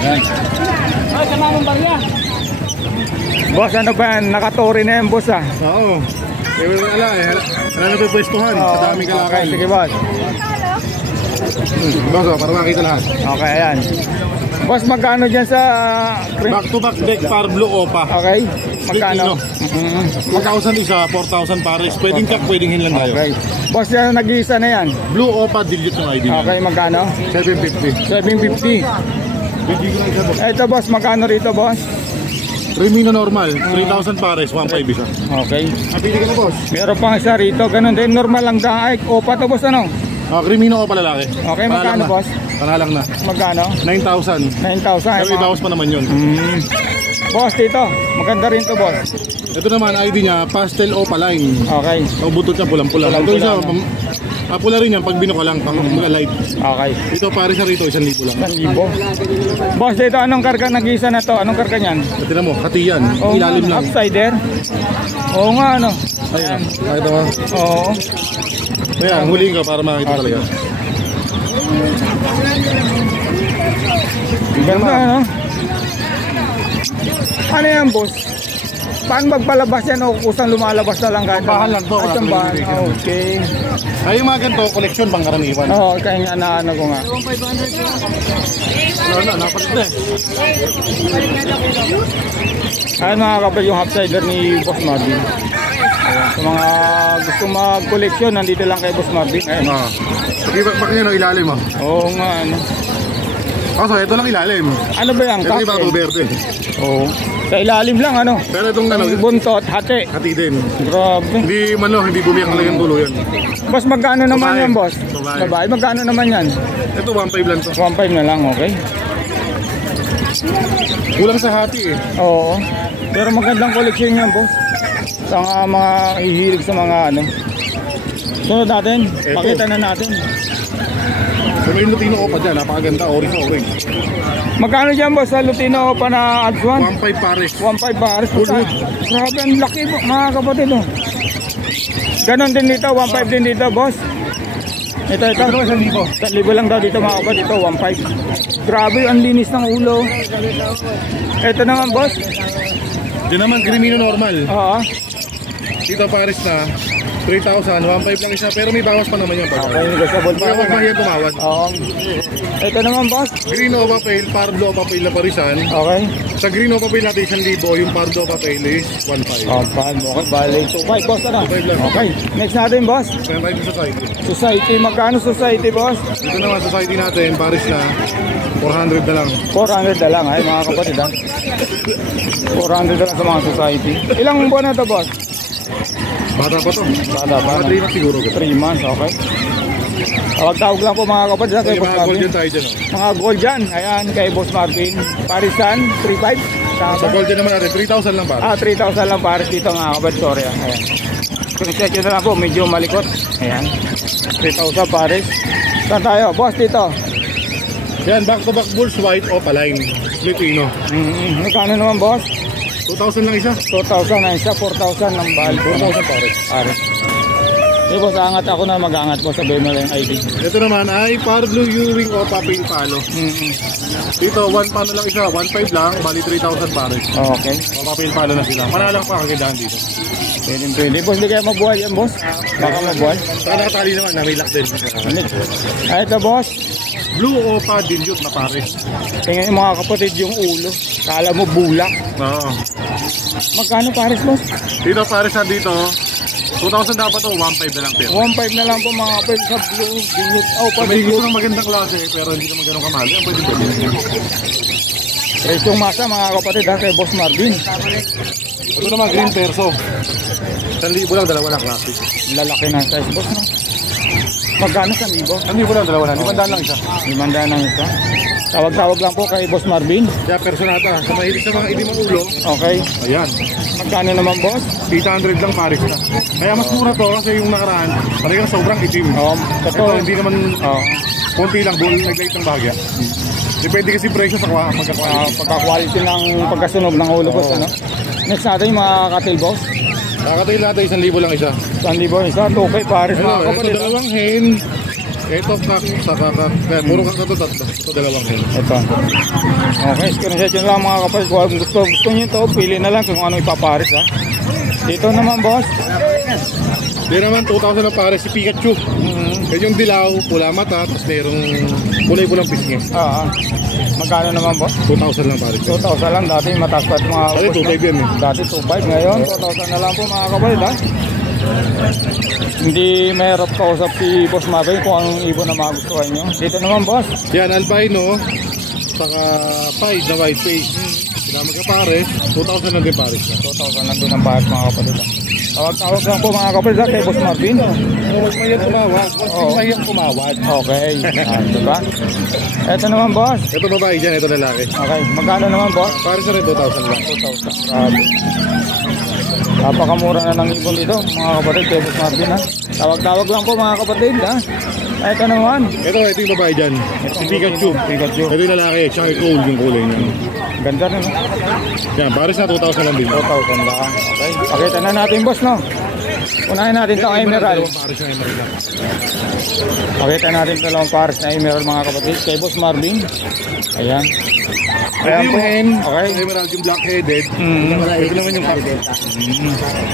Ayan. Boss, ano ba yan? Nakatori na yan, boss ah. Oo. Wala eh. Wala na po pwestuhan. Sa daming Okay, kalakal. sige boss. Boss, para makita lahat. Okay, ayan. Boss, magkano dyan sa... Back to back deck par blue opa. Okay, magkano? Filipino. 1,000 isa, 4,000 pares. Pwedeng kak, pwedeng hinlan tayo. Okay. Boss, yan nag-iisa na yan. Blue opa, dilute yung ID. Okay, magkano? 750. 750. Ito boss, magkano rito boss? Remino normal, 3,000 pares, 1,500 isa. Okay. Napili ka na boss. Meron pang isa rito, ganun din. Normal lang daan. Ay, opa to boss, ano? Remino opa lalaki. Okay, magkano boss? Panalang na. Magkano? 9,000. 9,000. Pero ibawas pa naman yun. Boss, dito. Maganda rin to boss. Ito naman, ID niya, pastel opa line. Okay. O butot niya, pulang-pula. Ito Pulang-pula, isa, pula rin yan, pag binuka lang, pag light. Okay. Ito pares na rito, 1,000 lang. 1,000. Boss, dito anong karga nag-iisa na to? Anong karga niyan? Ito na mo, hati yan, Oo nga, ilalim lang. Upsider? Oo nga, ano? Ayun, nakita mo. Oo. Kaya, huliin ka para makita talaga. Ganda, ano? Ano yan, boss? Paano magpalabas yan o kusang lumalabas na lang kahit? Tambahan lang to, Ay, tambahan. Okay. Ay, yung mga ganito, collection, pangkaraniwan. Oo, kaya nga na ano ko nga. Wala na, napalit na eh. Ayan mga kapal yung upsider ni Boss Marvin. Ayan, sa mga gusto mag-collection, nandito lang kay Boss Marvin. Ayan. Sige, bakit yun ang ilalim mo? Oo nga, ano. Kaso, ito lang ilalim. Ano ba yan? Ito yung bago Kakil? verde. Oo. Sa ilalim lang, ano. Pero itong ano, Ang buntot, hati. hati din. Grabe. Hindi bumiyak talaga yung dulo yan. Boss, magkano naman Babae. yan, boss? Babae. Babae, magkano naman yan? Ito, 1,500 lang to. 1.5 na lang, okay? Kulang sa hati eh. Oo. Pero magandang collection yan, boss. Sa mga hihilig sa mga ano. Sunod natin, Eto. pakita na natin. So, may Lutino opa dyan, napakaganda, orange na orange. Magkano dyan, boss, sa Lutino pa na Advan? 1,500 pares. 1.5 baris. Full wood. Grabe, ang laki po, mga kapatid. Oh. Ganon din dito, 1.5 din dito, boss. Ito. 1,000 lang daw dito, mga kapatid. Ito, 1.5. Grabe, ang linis ng ulo. Ito naman, boss. Di naman, Grimino normal. Oo. Dito pares na, 3,000, 1,500 lang isa, pero may bawas pa naman yun. Okay, negotiable pa. Kaya wag mahirap tumawad. Oo. Ito naman, boss. Green Opa Pale, Pardo Opa Pale na parisan. Okay. Sa Green Opa Pale natin 1,000, yung Pardo Opa Pale is 1,500. Oh, okay, bali 2.5, boss, ano? 2.5 lang. Okay, next natin, boss. Kaya tayo sa society. Society, magkano society, boss? Dito naman society natin, pares na, 400 na lang. 400 na lang, ay, mga kapatid, ha? 400 na lang sa mga society. Ilang buwan na to, boss? Bata pa to. Bata pa, Mga no? 3 months siguro. 3 months, okay. Tawag-tawag lang po, mga kapatid, ha, kay Yung Boss mga gold Marvin. dyan tayo dyan. Mga gold dyan, ayan, kay Boss Marvin. Parisan, 3.5. Tama Sa ba? gold dyan naman natin, 3,000 lang para. 3,000 lang pares dito, mga kapatid. Sorry, ha. Ayan. Screenshot nyo na lang po, medyo malikot. Ayan. 3,000 pares. Saan tayo? Boss, dito. Yan, back to back bulls, white Opa line. Lutino. Magkano naman, boss? 2,000 lang isa. 2,000 na isa, 4,000 ng bahal. 4,000 pares. Pares. Eh, boss, angat ako na mag-angat po. Sabihin mo lang yung ID. Ito naman ay Par Blue Ewing Opa Pale Palo. Dito, 1 pano lang isa, 1,500 lang, bali 3,000 pares. Okay. Opa Pale Palo na sila. Manalang pa kagandahan dito. Pwede. Boss, hindi kaya mabuhay yan, boss? Baka mabuhay. Saka nakatali naman, na may lock din. Ito, boss. Blue Opa Dilute na pares. Tingnan yung mga kapatid yung ulo. Kala mo bulak. Oo. Magkano pares, boss? Dito pares na dito, 2,000 dapat to, 1,500 na lang pero. 1.5 na lang po mga kapatid sa blue. Dilute. Oh, pa May gusto dilute. ng magandang klase pero hindi naman ganun kamahal. Yan pwede. Presyong masa mga kapatid ha, kay Boss Marvin. Ito naman green perso. 1,000 lang, dalawa na klase. Lalaki ng size, boss, no? Magkano sa libo? 1,000 lang, dalawa na. 500 lang isa. 500 ng isa. Tawag-tawag lang po kay Boss Marvin. Kaya personata, sa mahilig sa mga idim ang ulo, Okay. ayan. Magkano naman, boss? 800 lang pares na. Kaya mas mura to kasi yung nakaraan, talagang sobrang itim. Ito hindi naman konti lang, bull nag-light ng bahagya. Depende kasi presyo sa magka-quality. Pagka-quality ng pagkasunog ng ulo, boss, ano? Next natin yung mga katil, boss. Kakatail natin 1,000 lang isa. 1,000 isa, 2K pares mga Ito kapatid. dalawang hen, Ito kak, sa kakak. Puro kak ito, tatlo. Ito dalawang hen. Ito. Okay, screenshot yun lang mga kapatid. Kung gusto nyo ito, pili na lang kung ano ipapares ha. Dito naman boss. Di naman 2,000 na pare si Pikachu. Yan yung dilaw, pula mata, tapos merong kulay-pulang pisngi. Magkano naman boss? 2,000 lang pare. 2,000 lang. Dati mataas pa mga Dati boss, 2,500 yan eh. Dati 2,500. Ngayon 2,000 na lang po mga kapatid ha. Hindi mahirap kausap si Boss Mabel kung anong ibon na magustuhan nyo. Dito naman boss. Yan, albino, saka pied na white face. Sila magka-pares, 2,000 lang din pares na. 2,000 lang din ang pares mga kapatid ha. Tawag lang po mga kapatid ha kay Boss Marvin. Huwag mayang tumawag. Oo. Mayang tumawag. Okay. Diba? Ito naman boss. Ito babae dyan, ito lalaki. Okay. Magkano naman boss? Pares na rin 2,000 lang. 2,000. Grabe. Napakamura na ng ibon dito mga kapatid kay Boss Marvin ha. Tawag lang po mga kapatid ha. Ito naman. Ito yung babae dyan. Si Pikachu. Pikachu. Ito yung lalaki, tsaka yung gold yung kulay niya. Ganda rin no? Yan, pares na 2,000 lang din. 2,000 lang. Okay. Pakita na natin boss no. Unahin natin itong emerald. Pares na emerald lang. Pakita natin ito lang pares na emerald mga kapatid kay Boss Marvin. Ayan. Ito yung hen. Okay. Emerald yung black-headed. Ito naman yung pares.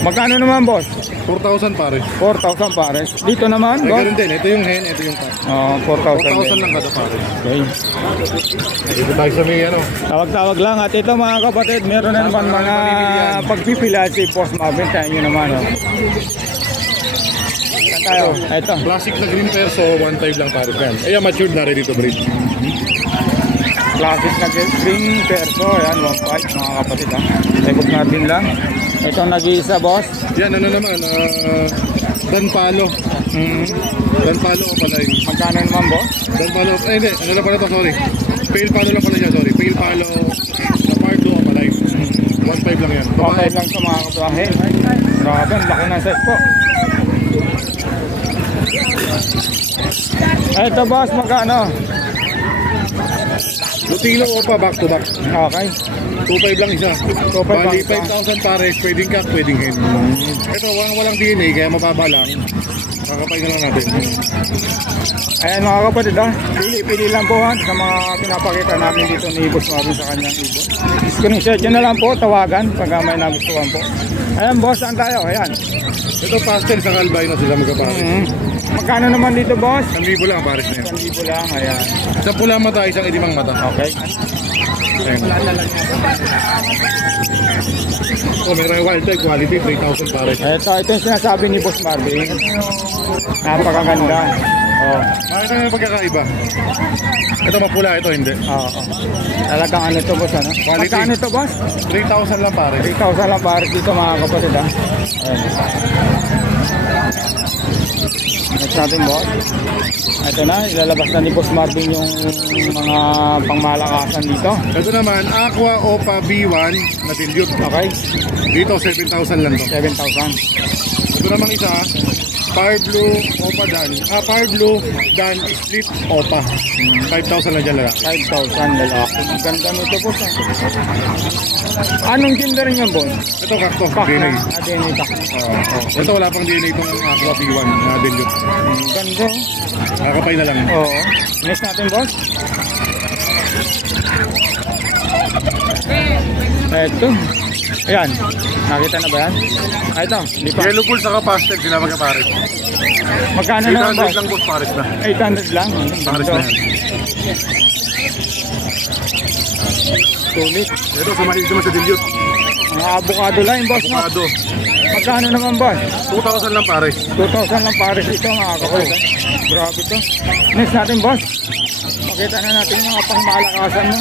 Magkano naman boss? 4,000 pares. 4,000 pares. Dito naman Ay, boss? ganun din. Ito yung hen, ito yung pares. 4,000 4,000 lang kada pares. Okay. Ito tayo sa may ano. Tawag lang at ito mga kapatid, meron na naman mga pagpipila si Boss Marvin. Tayo nyo naman. Saan tayo? Ito. Classic na green perso, 1.5 lang pares yan. Ayan, matured na ready to breed. Classic na green perso. Ayan, 1.5 mga kapatid ha. Kay Boss Marvin lang. Ito nag-iisa boss. Yan, ano naman, Danpalo. Danpalo o pala yun. Magkano naman boss? Danpalo, hindi, ano lang pala to, sorry. Pale palo lang pala niya, sorry. Pale palo na pardo o pala yun. 1.5 lang yan. Okay lang sa mga kapatid. Grabe, ang laki ng size po. Ito boss, magkano? Lutino o pa, back to back. Okay. 2.5 lang isa. 2.5 Bali, lang isa. 5,000 pares, pwedeng cat, pwedeng hen. Ito, walang DNA, kaya mababa lang. Kakapay na lang natin. Ayan mga kapatid ha. Pili-pili lang po ha sa mga pinapakita namin dito ni Boss Marvin sa kanyang ibon. Screenshot nyo na lang po, tawagan pag may nagustuhan po. Ayan boss, saan tayo? Ayan. Ito, pastel sa albino sila magkapares. Magkano naman dito boss? 1,000 lang pares na yan. 1,000 lang, ayan. Isang pula mata, isang idimang mata. Okay. Ayan. Oh, meron yung wild type quality, 3,000 pares. Ito yung sinasabi ni Boss Marvin. Napakaganda. Oh. Makita na yung pagkakaiba. Ito mapula, ito hindi. Oo. Talagang ano to boss ano? Quality. Magkano to boss? 3,000 lang pares. 3,000 lang pares dito mga kapatid ha. Ayan. Next natin boss. Ito na, ilalabas na ni Boss Marvin yung mga pangmalakasan dito. Ito naman, Aqua Opa B1 na dilute. Okay? Dito, 7,000 lang to. 7,000. Ito namang isa, Fire Blue Opa Dan. Fire Blue Dan Split Opa. 5,000 lang dyan lang. 5,000 lalaki. Ang ganda nito boss ha. Anong gender niyan boss? Ito, kakto, Pack DNA. na. DNA pack. Ito, wala pang DNA itong Aqua B1 na dilute. Ganda. Kakapay na lang. Oo. Next natin boss. Ito. Ayan. Nakita na ba yan? Ito. Hindi pa. Yellow Bull saka pastel sila magkapares. Magkano na lang 800 boss? lang boss, pares na. 800 lang. Pares na yan. Sulit. Ito, sumahil naman sa dilute. Mga avocado line boss no? Avocado. Magkano naman boss? 2,000 lang pares. 2,000 lang pares ito mga kapatid. Grabe to. Next natin boss. Makita na natin yung mga pangmalakasan mo.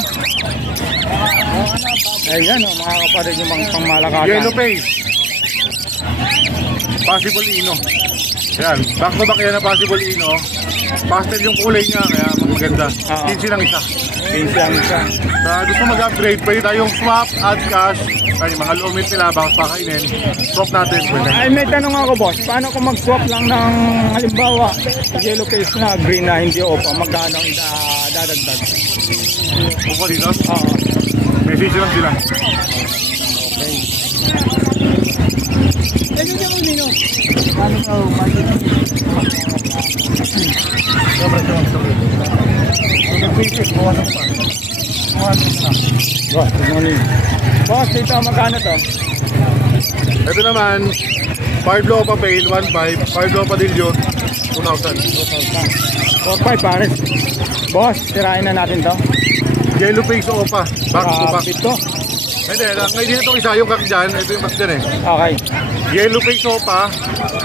Ayan o mga kapatid yung mga pangmalakasan. Yellow face. Possible Ino. Yan, back to back yan na Possible Ino. Pastel yung kulay niya, kaya maganda. 15 lang isa. 15 lang isa. Sa gusto mag-upgrade, pwede tayong swap, add cash. Ay, mga limit nila, bakit pakainin. Swap natin. Pwede. Ay may tanong ako boss. Paano kung mag-swap lang ng halimbawa yellow face na green na hindi opa? Magkano ang dadagdag? Buka dito? Oo. Message lang sila. Good morning. Boss, dito magkano to? Ito naman, 5 Lopa Pale, 1.5. 5 Lopa Dilute, 2,000. 4-5 pares. Boss, tirahin na natin to. Yellow Face Opa, back to back. Ito. Hindi, ngayon itong isa yung kak dyan. Ito yung kak dyan eh. Okay. Yellow Face Opa,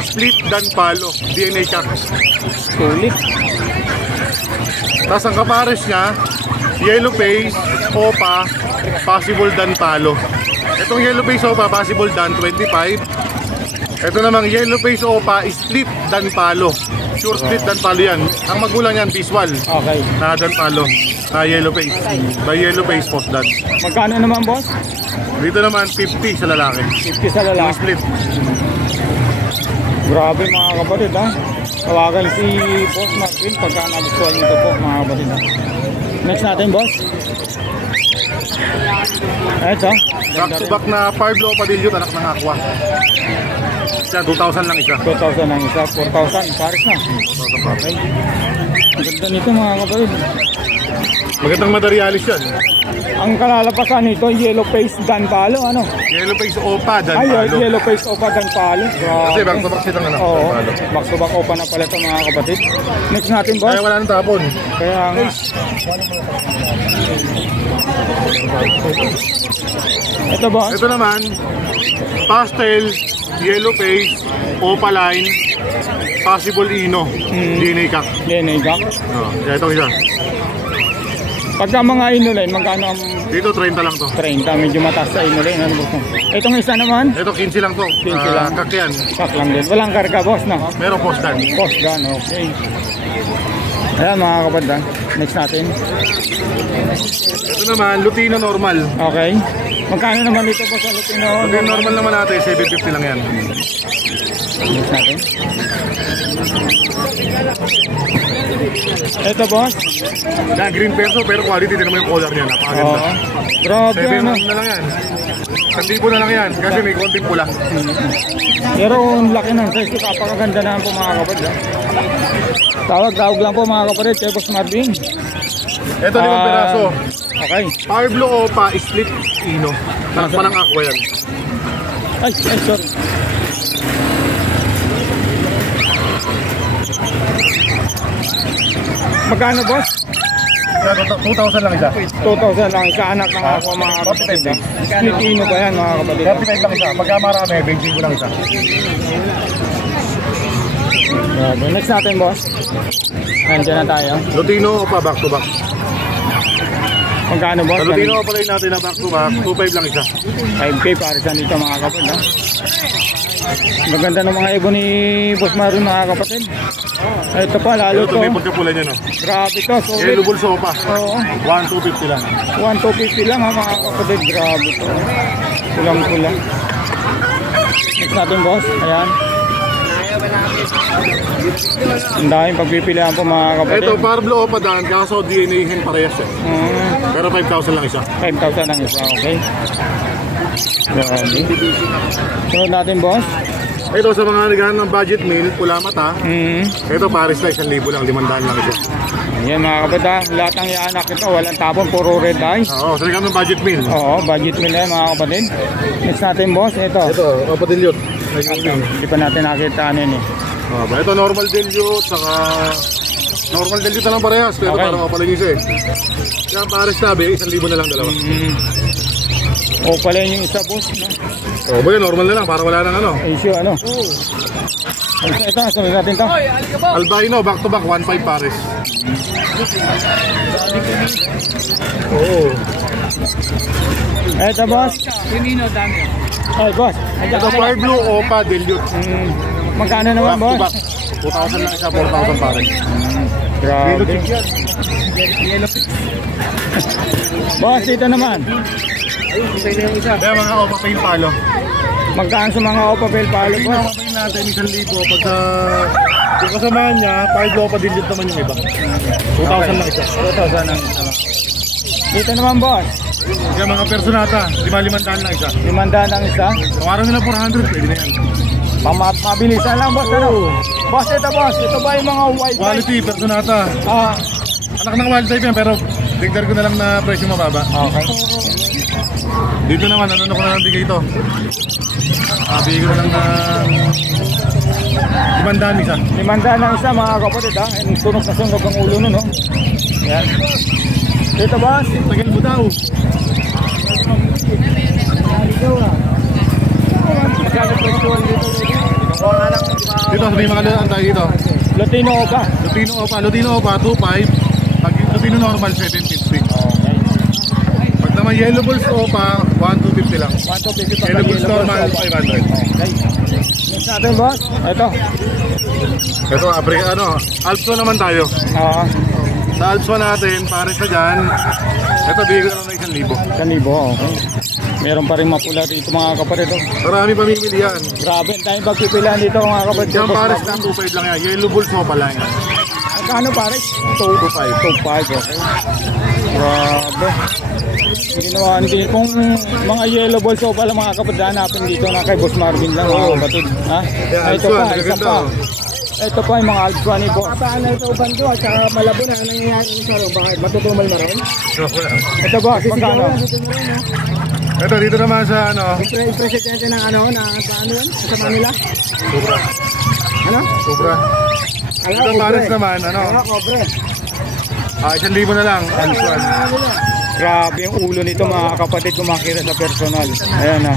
split dan palo, DNA kak. Sulit. Tapos ang kapares niya, Yellow Face Opa, possible dan palo. Itong Yellow Face Opa, possible dan 25. Ito namang Yellow Face Opa, split dan palo. Sure split dan palo yan. Ang magulang yan, visual. Okay. Na dan palo. Na Yellow Face. By Yellow Face post dan. Magkano naman, boss? Dito naman 50 sa lalaki. 50 sa Yung lalaki. split. Grabe mga kapatid ha. Tawagan si Boss Marvin pagka nagustuhan nyo ito po mga kapatid ha. Next natin, boss. Ito. Back to back na 5 Lopa Dilute, anak ng Aqua. Yan, 2,000 lang isa. 2,000 ang isa. 4,000. Paris na. 2,000 pa. Okay. Ang ganda nito mga kapatid. Magandang materialis yan. Ang kalalapasan nito, yellow face dan palo. Ano? Yellow Face Opa, dan Ay, palo. yellow face opa dan palo. Kasi back to back silang anak. Oo. Palo. Back to back opa na pala ito mga kapatid. Next natin, boss. Kaya wala nang tapon. Kaya nga. Ito, boss. Ito naman, pastel, yellow face, opaline, possible ino, DNA kak. DNA ka. Kaya itong isa. Pagka mga inuline, magkano ang Dito 30 lang to. 30? Medyo mataas sa inuline. Ano ba ito? Itong isa naman, Ito 15 lang to. 15 lang. Kak yan. pack lang din. Walang karga, boss, no? Meron postan. Post gun, okay. Ayan mga kapatid ha. Next natin. Ito naman, Lutino normal. Okay. Magkano naman dito, boss, ang Lutino? Lutino normal naman natin, 750 lang yan. Next natin. Ito, boss. Yan, green perso, pero quality din naman yung color niya. Napakaganda. Oo. Grabe, 7 ano? na lang yan. 1,000 na lang yan, kasi may konting pula. Pero ang laki ng size. Kapakaganda na po mga kapatid ha. Tawag lang po mga kapatid. Kay Boss Marvin. Ito 5 peraso. Okay. Power Blue Opa, split ino. Takpan ng aqua yan. Ay, sorry. Magkano, boss? 2,000 lang isa. 2,000 lang. Isa anak ng ako mga kapatid ha. Split ino ba yan mga kapatid? 35 lang isa. Pagka marami, 20 ko lang isa. Grabe. Next natin, boss. Nandiyan na tayo. Lutino Opa, back to back. Magkano, boss? Sa Lutino Opa rin natin na back to back, 2,500 lang isa. 5K para sa dito mga kapatid ha. Maganda ng mga ibon ni Boss Marvin mga kapatid. Ito pa lalo Ito to. may pagkapula niya no. Grabe to. Solid. Yellow Bull Sopa, Oo. 1,250 lang. 1,250 lang ha mga kapatid. Grabe to. Kulang-kulang. Next natin, boss. Ayan. Ang daming pagpipilihan po mga kapatid. Ito, Power Blue Opa daan, kaso DNA hen parehas eh. Pero 5,000 lang isa. 5,000 ang isa. Okay. Grabe. Sunod natin, boss. Ito sa mga naghahanap ng budget meal, pula mata. Ito Paris na 1,000 lang, 500 lang ito. Ayan mga kapatid ha. Lahat ng ianak ito. Walang tapon. Puro red eye. Oo, sa naghahanap ng budget meal. Oo. Budget meal yan mga kapatid. Next natin, boss. Ito. Ito, Opa Dilute. Hindi pa natin nakita ano yun eh. Ito normal dilute, saka normal dilute na lang parehas. Pero Okay. parang kapalinis eh. Kaya Paris tabi, 1,000 na lang dalawa. O pala yun yung isa, boss. No? Oh, ba normal na lang, para wala nang ano. Issue ano. Ito, sunod natin to. Albino, back to back, 1,500 Paris. Oo. Ito, boss. Ay, boss. Ito, Fire Blue Opa Dilute. Magkano naman, Back to boss? back. 2,000 lang isa, 4,000 Paris. Grabe. Boss, dito naman. Kaya mga Opa Pail Palo. Magkano sa mga Opapel palo, Ito boss? Opa Pail natin, 1,000. Pagka yung kasamahan niya, Fire Blue Opa Dilute naman yung iba. 2,000 lang isa. 2,000 ang isa. Dito naman, boss. Kaya mga personata, 5,500 lang isa. 500 ang isa. Tawaran nila 400, pwede na yan. Mabilisan lang, boss. Ano? Boss, ito, boss. Ito ba yung mga white Quality, personata. Ah, Anak ng wild type yan, pero tigdar ko na lang na presyo mababa. okay. Dito naman, ano ko na lang bigay ito. Bigay ko na lang ng 500 isa. 500 ng isa mga kapatid ha. And tunog na sunog ang ulo nun, no? Yan. Dito boss. Tagal mo daw. Dito, sabihin mga lalaan tayo dito. Latino Opa. Lutino Opa, 2.5. Pag Lutino normal, 7.50. Pag naman Yellow Bulls Opa, 1.250 lang. 150 pa. Yellow Bulls normal, 500. Next natin boss. Ito. Ito, Alpso naman tayo. Oo. Sa Alpso natin, pares na dyan. Ito, bigay ko na lang ng 1,000. 1,000, okay. Meron pa rin mapula dito mga kapatid. Marami pamimili yan. Grabe, tayong pagpipilan dito mga kapatid. Yan pares na 2.5 lang yan. Yellow Bulls Opa lang yan. Magkano pares? 2.5, okay. Grabe. Hindi kung mga yellow balls o pala mga kapatid, hanapin dito na kay Boss Marvin lang mga kapatid. Ha? Ito pa, isa pa. Ito pa yung mga Alpha ni Boss. Paano ito ubando at saka malabo na nangyayari sa ro? Bakit matutumal na rin? Ito boss, magkano? Ito, dito naman sa Yung presidente ng ano yan? Sa Manila? Cobra. Ano? Cobra. Ito pares naman, Cobre. 1,000 na lang. Alpha. Grabe yung ulo nito mga kapatid kung makita sa personal. Ayan na.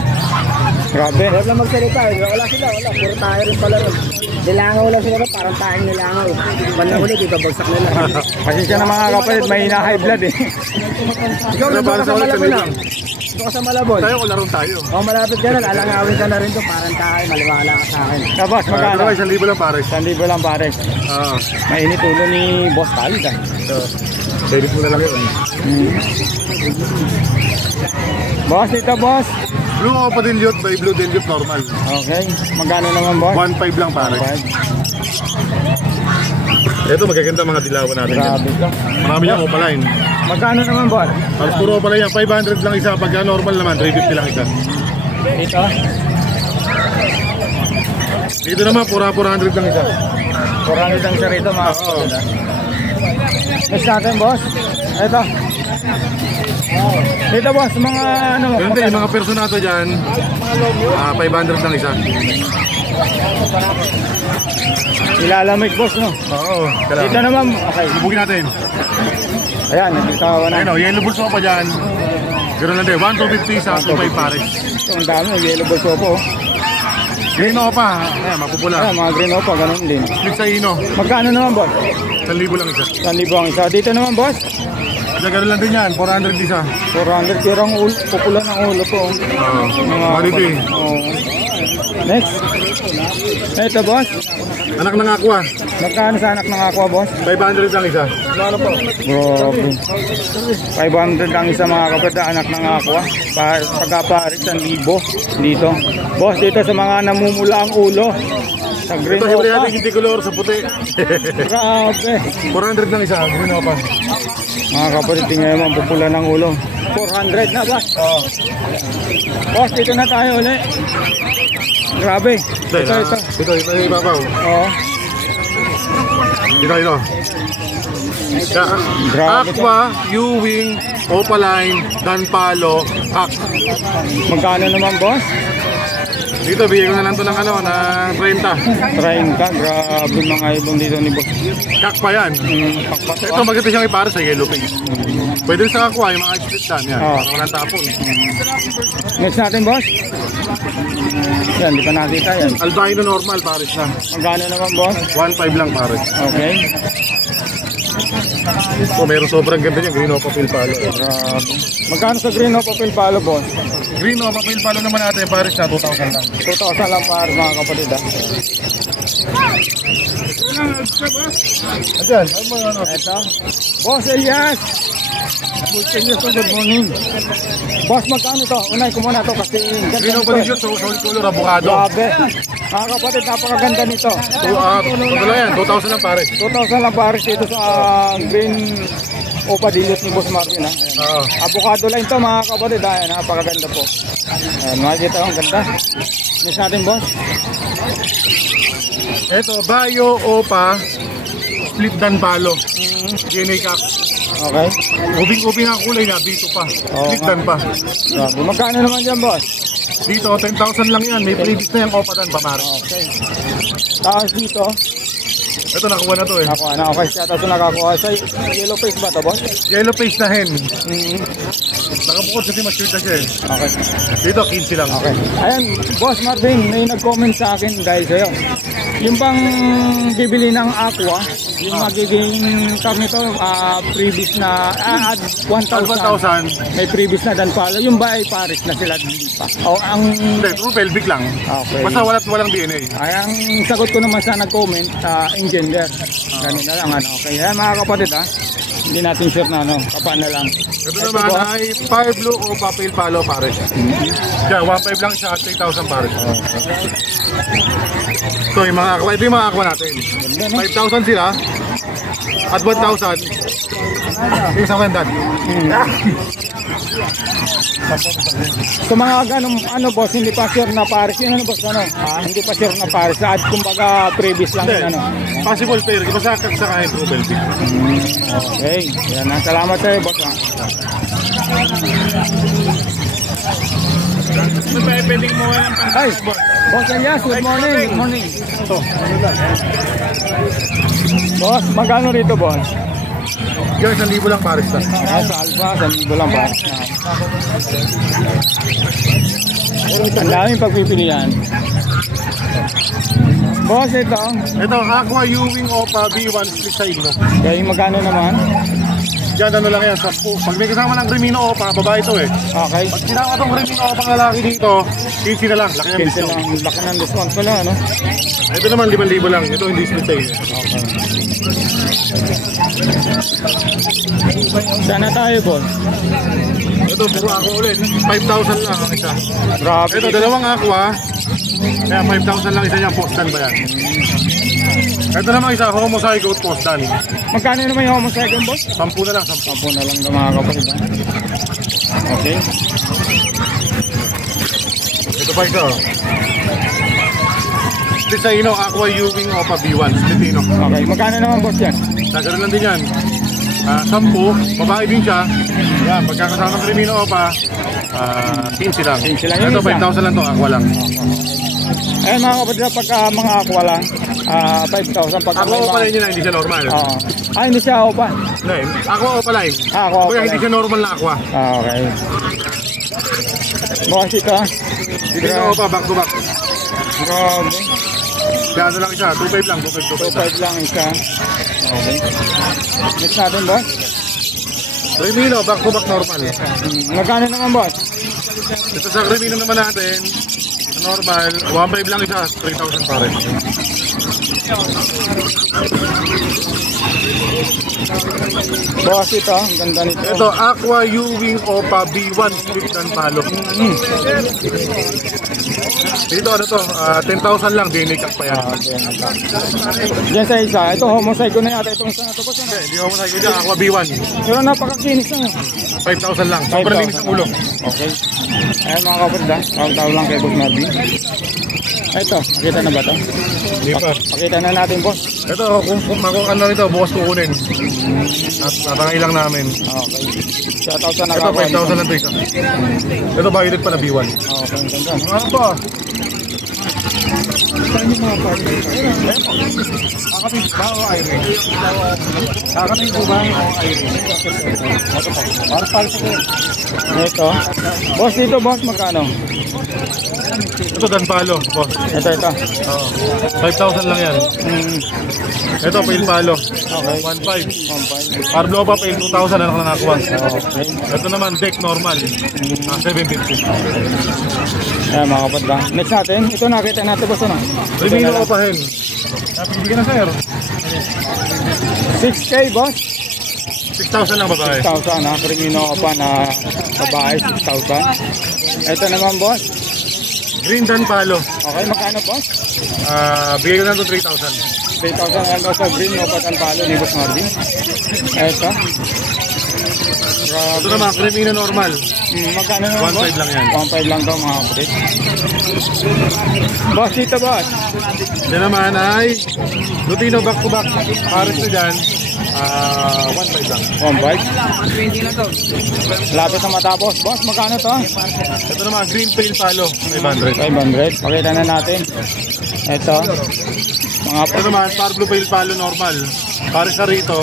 Grabe. Huwag lang magsalita. Wala sila. Puro tayo rin pala rin. Nilangaw lang sila. Parang tayong nilangaw. Bandang ulit, ibabagsak nila. Pasensya na mga kapatid, may high blood eh. Ikaw na doon ka sa Malabon lang. Doon ka sa Malabon. Tayo ko larong tayo. O malapit ka na. Alangawin ka na rin doon. Parang tayo. Maliwala ka sa akin. Tapos magkano? 1,000 lang pares. 1,000 lang pares. Mainit ulo ni Boss Talid ah. Edit mo na lang yun. Boss, ito boss. Blue Opa Dilute by Blue Dilute normal. Okay. Magkano naman boss? 1.5 lang pares. 1.5. Ito magaganda mga dilawan natin. Grabe ito. Marami yung Opa line. Magkano naman boss? Pag puro Opa line yan, 500 lang isa. Pagka normal naman, 350 lang isa. Ito. Dito naman, 400 lang isa. 400 lang siya rito mga kapatid ah. Next natin boss. Ito. Dito boss, mga ano. Ganun din, yung mga personato dyan, 500 lang isa. Ilalamig boss no. Oo. Dito naman, okay. Ibugin natin. Ayan, nagkitawa na. Ayun o, Yellow Bulls Opa dyan. Ganoon lang din, 1,250 sa 2.5 pares. Ito, ang dami, yellow balls po. Green Opa, ayan, mapupula. Ayan, mga green opa, ganun din. Split sa Ino, Magkano naman boss? 1,000 lang isa. 1,000 ang isa. Dito naman boss? Ganoon lang din yan, 400 isa. 400, pero ang ulo, pupula ng ulo po. Quality. Oh. Next. Ito boss. Anak ng Aqua, Magkano sa anak ng aqua boss? 500 lang isa. Grabe. 500 lang isa mga kapatid, anak ng aqua. Pagkaparit 1,000 dito. Boss, dito sa mga namumula ang ulo. Sa green Ito, siyempre opa. natin hindi color sa puti. Grabe. 400 lang isa, Green Opa. Mga kapatid, tingnan mo ang pupula ng ulo. 400 na boss. Boss, dito na tayo ulit. Grabe. Ito. Ito, ibabaw. Oo. Ito. Grabe to. Aqua, Ewing, Opaline, Danpalo, Ak. Magkano naman boss? Dito, bigyan ko na lang ito ng ng 30. Trying ka. Grabe mga ibon dito ni boss. Kak pa yan. Pakpak Ito, maganda siyang ipara sa yellow face. Pwede sa Aqua, yung mga split dan. Yan, Oo. walang tapon. Next natin boss. Yan, di pa nakita yan. Albino normal, pares na. Magkano naman boss? 1.5 lang pares. Okay. Meron sobrang ganda niya, Green Opa Pilpalo. Grabe. Magkano sa green opa pilpalo boss? Green Opa Pilpalo naman natin, pares na 2,000 lang. 2,000 lang para mga kapatid ah. Ayan, Ito. Boss Elias. Good morning. Boss, magkano to? Unay ko muna to kasi Green Opa Dilute, solid color, avocado. grabe. Mga kapatid, napakaganda nito. Ito lang yan, 2,000 lang pares. 2,000 lang pares dito sa green opa dilute ni Boss Marvin. Oo. Avocado line to mga kapatid. Ayan, napakaganda po. Ayan, makikita ko ang ganda. Next natin boss. Ito, Bayo Opa, split dan palo. DNA cock. Okay. Ubing-ubing ang kulay niya, dito pa. Split dan pa. Grabe. Magkano naman dyan, boss? Dito, 10,000 lang yan. May previous na yung opa dan, pamari. Okay. Tapos dito, Ito, nakuha na to eh. nakuha na. Okay, siya tapos nakakuha. Sa yellow face ba ito, boss? Yellow face na hen. Mm. Nakabukod kasi matured na siya eh. Okay. Dito, 15 lang. Okay. Ayan, Boss Marvin, may nag-comment sa akin dahil sa'yo. Yung bang bibili ng aqua, yung magiging tawag nito, previous na, at 1,000. May previous na dan pala. Yung ba ay pares na sila hindi pa? O, ang... Hindi, true pelvic lang. Okay. Basta walang DNA. Ay, ang sagot ko naman sa nag-comment, in gender. Ganun na lang, ano. Okay, ayan mga kapatid, ha. Hindi natin sure na, ano, kapaan na lang. Ito naman ay fire blue o papel palo pares. Kaya 1,500 lang siya at 3,000 pares. So yung mga aqua, ito yung mga aqua natin. 5,000 sila at 1,000 yung sa kandad. So mga ganong ano boss, hindi pa sure na pares yun, ano boss, ano? Hindi pa sure na pares at kumbaga previous lang yun, ano? Possible pair, iba sa kahit true pelvic. Okay, yan na. Salamat sa'yo boss, ha? Pwedeng mo lang Ay, boss Elias, good morning, good morning. Boss, magkano rito boss? Yan, 1,000 lang pares na. Sa Alpha, 1,000 lang ba? Ang daming pagpipilian. Boss, ito. Ito, aqua Ewing Opa B1 split sa inyo. Kaya yung magkano naman? Diyan, ano lang yan, 10. Pag may kasama ng Remino Opa, babae ito eh. Okay. Pag sinama itong Remino Opa ng lalaki dito, 15 na lang, laki ng 15 discount. lang, laki ng discount pala, ano? Ito naman, 5,000 lang. Ito hindi split sa inyo. Okay. Sana tayo, boss. Ito, puro aqua ulit. 5,000 lang ang isa. Grabe. Ito, dalawang aqua. Kaya 5,000 lang isa niya, postan ba yan? Ito naman isa, homozygote postan. Magkano naman yung homozygote, boss? 10 na lang, 10. 10 na lang na mga kapatid, ha? Okay. Ito pa ito. Split sa ino, aqua Ewing Opa B1, split ino. Okay, magkano naman, boss, yan? Sagano lang din yan. 10, babae din siya. Yan, pagkakasama ng Remino Opa, 15 lang. 15 lang yung Ito, isa. 5,000 lang to, aqua lang. Eh mga kapatid, pagka mga aqua lang, 5,000 pag Aqua Opa line yun, hindi siya normal. Oo. Hindi siya aqua. Hindi, aqua Opa line. Aqua Kaya hindi line. siya normal na aqua. Okay. Boss, ito. Remino Opa, back to back. Grabe. Kaya ano lang isa, 2,500 lang, 2,500 2.5 lang isa. Okay. Next natin, boss. Remino, back to back normal. Magkano naman, boss? Ito sa Remino naman natin, normal, 1,500 lang isa, 3,000 pa rin. Boss, ito. Ang ganda nito. Ito, Aqua Ewing Opa B1 split dan palo. Dito ano to, 10,000 lang, DNA cut pa yan. Diyan sa isa. Ito, homozygote na yata. Itong isa na ito, boss. Ano? Hindi ako masaya ko dyan, Aqua B1. Pero napakakinis na. 5,000 lang, sobrang linis ang ulo. Okay. Ayan mga kapatid, ha. Tawag lang kay Boss Marvin. Ito, nakita na ba ito? Hindi pa. Pakita na natin, boss. Ito, kung ano nito, bukas kukunin. At natangay lang namin. Okay. Shoutout sa Ito, nakakuha. 5,000 lang ito isa. Ito, violet pa na B1. Okay, ang ganda. Ano pa? Saan yung mga partner? Kakapin ba o Irene? Kakapin po ba o Irene? Para sa ito. Boss, dito, boss, magkano? Ito, Dan Palo, boss. Ito. Oo. 5,000 lang yan. Ito, Pail Palo. Okay. 1,500. Parblo pa, Pail 2,000, ano ka nakakuha? Okay. Ito naman, deck normal. 750. Ayan, mga kapatid, ha. Next natin, ito nakita natin, boss, ano? Remino ko pa hen. Bigyan na sir. 6K, boss. 6,000 lang babae. 6,000, ha. Krimino ka pa na babae, 6,000. Ito naman, boss. Green Dan Palo. Okay, magkano, boss? Bigyan ko na ito 3,000. 3,000 lang daw sa green, no? Patan palo ni Boss Marvin. Ito. Ito naman, Cremina normal. Magkano naman, 1.5 lang yan. 1.5 lang daw mga kapatid. Boss, dito boss. Yan naman ay Lutino back to back. Pares na dyan. 1.5 lang. 1.5. Lapit na matapos. Boss, magkano to? Ito naman, Green Pale Palo. 500. 500. Pakita na natin. Ito. Mga Ito naman, Star Blue Pale Palo normal. Pares na rito,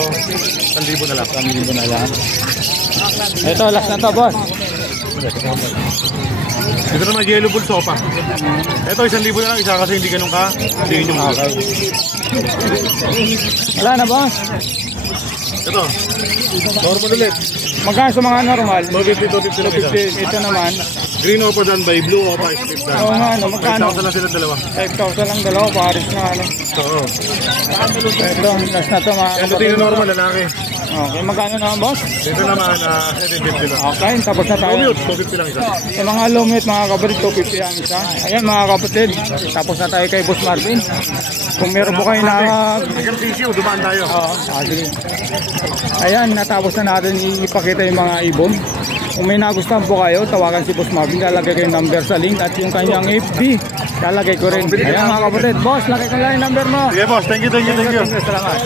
1,000 na lang. 1,000 na lang. Ito, last na to boss. Ito naman, Yellow Bull Sopa. Ito, 1,000 na lang. Isa kasi hindi ganun ka. Tingin yung mga. Okay. Wala na boss. Ito, normal ulit. Magkano sa mga normal? 250 lang isa. 250. Ito naman. Green Opa done by Blue Opa split done. Oo nga, ano, magkano? 5,000 lang sila dalawa. 5,000 lang dalawa. Paris na ano. Oo. Ito, last na to mga Ito kapatid. tingin normal, lalaki. Okay, magkano naman boss? Ito naman, 750 lang. Okay, tapos na tayo. Commute, 250 lang isa. Yung mga lumit mga kapatid, 250 ang isa. Ayan mga kapatid, tapos na tayo kay Boss Marvin. Kung meron po kayo na... Hanggang tissue, dumaan tayo. Oo, sige. Ayan, natapos na natin ipakita yung mga ibon. Kung may nagustuhan po kayo, tawagan si Boss Marvin. Lalagay ko yung number sa link at yung kanyang FB. Lalagay ko rin. Ayan mga kapatid, boss, lagay ko lang yung number mo. Sige boss, thank you. Salamat.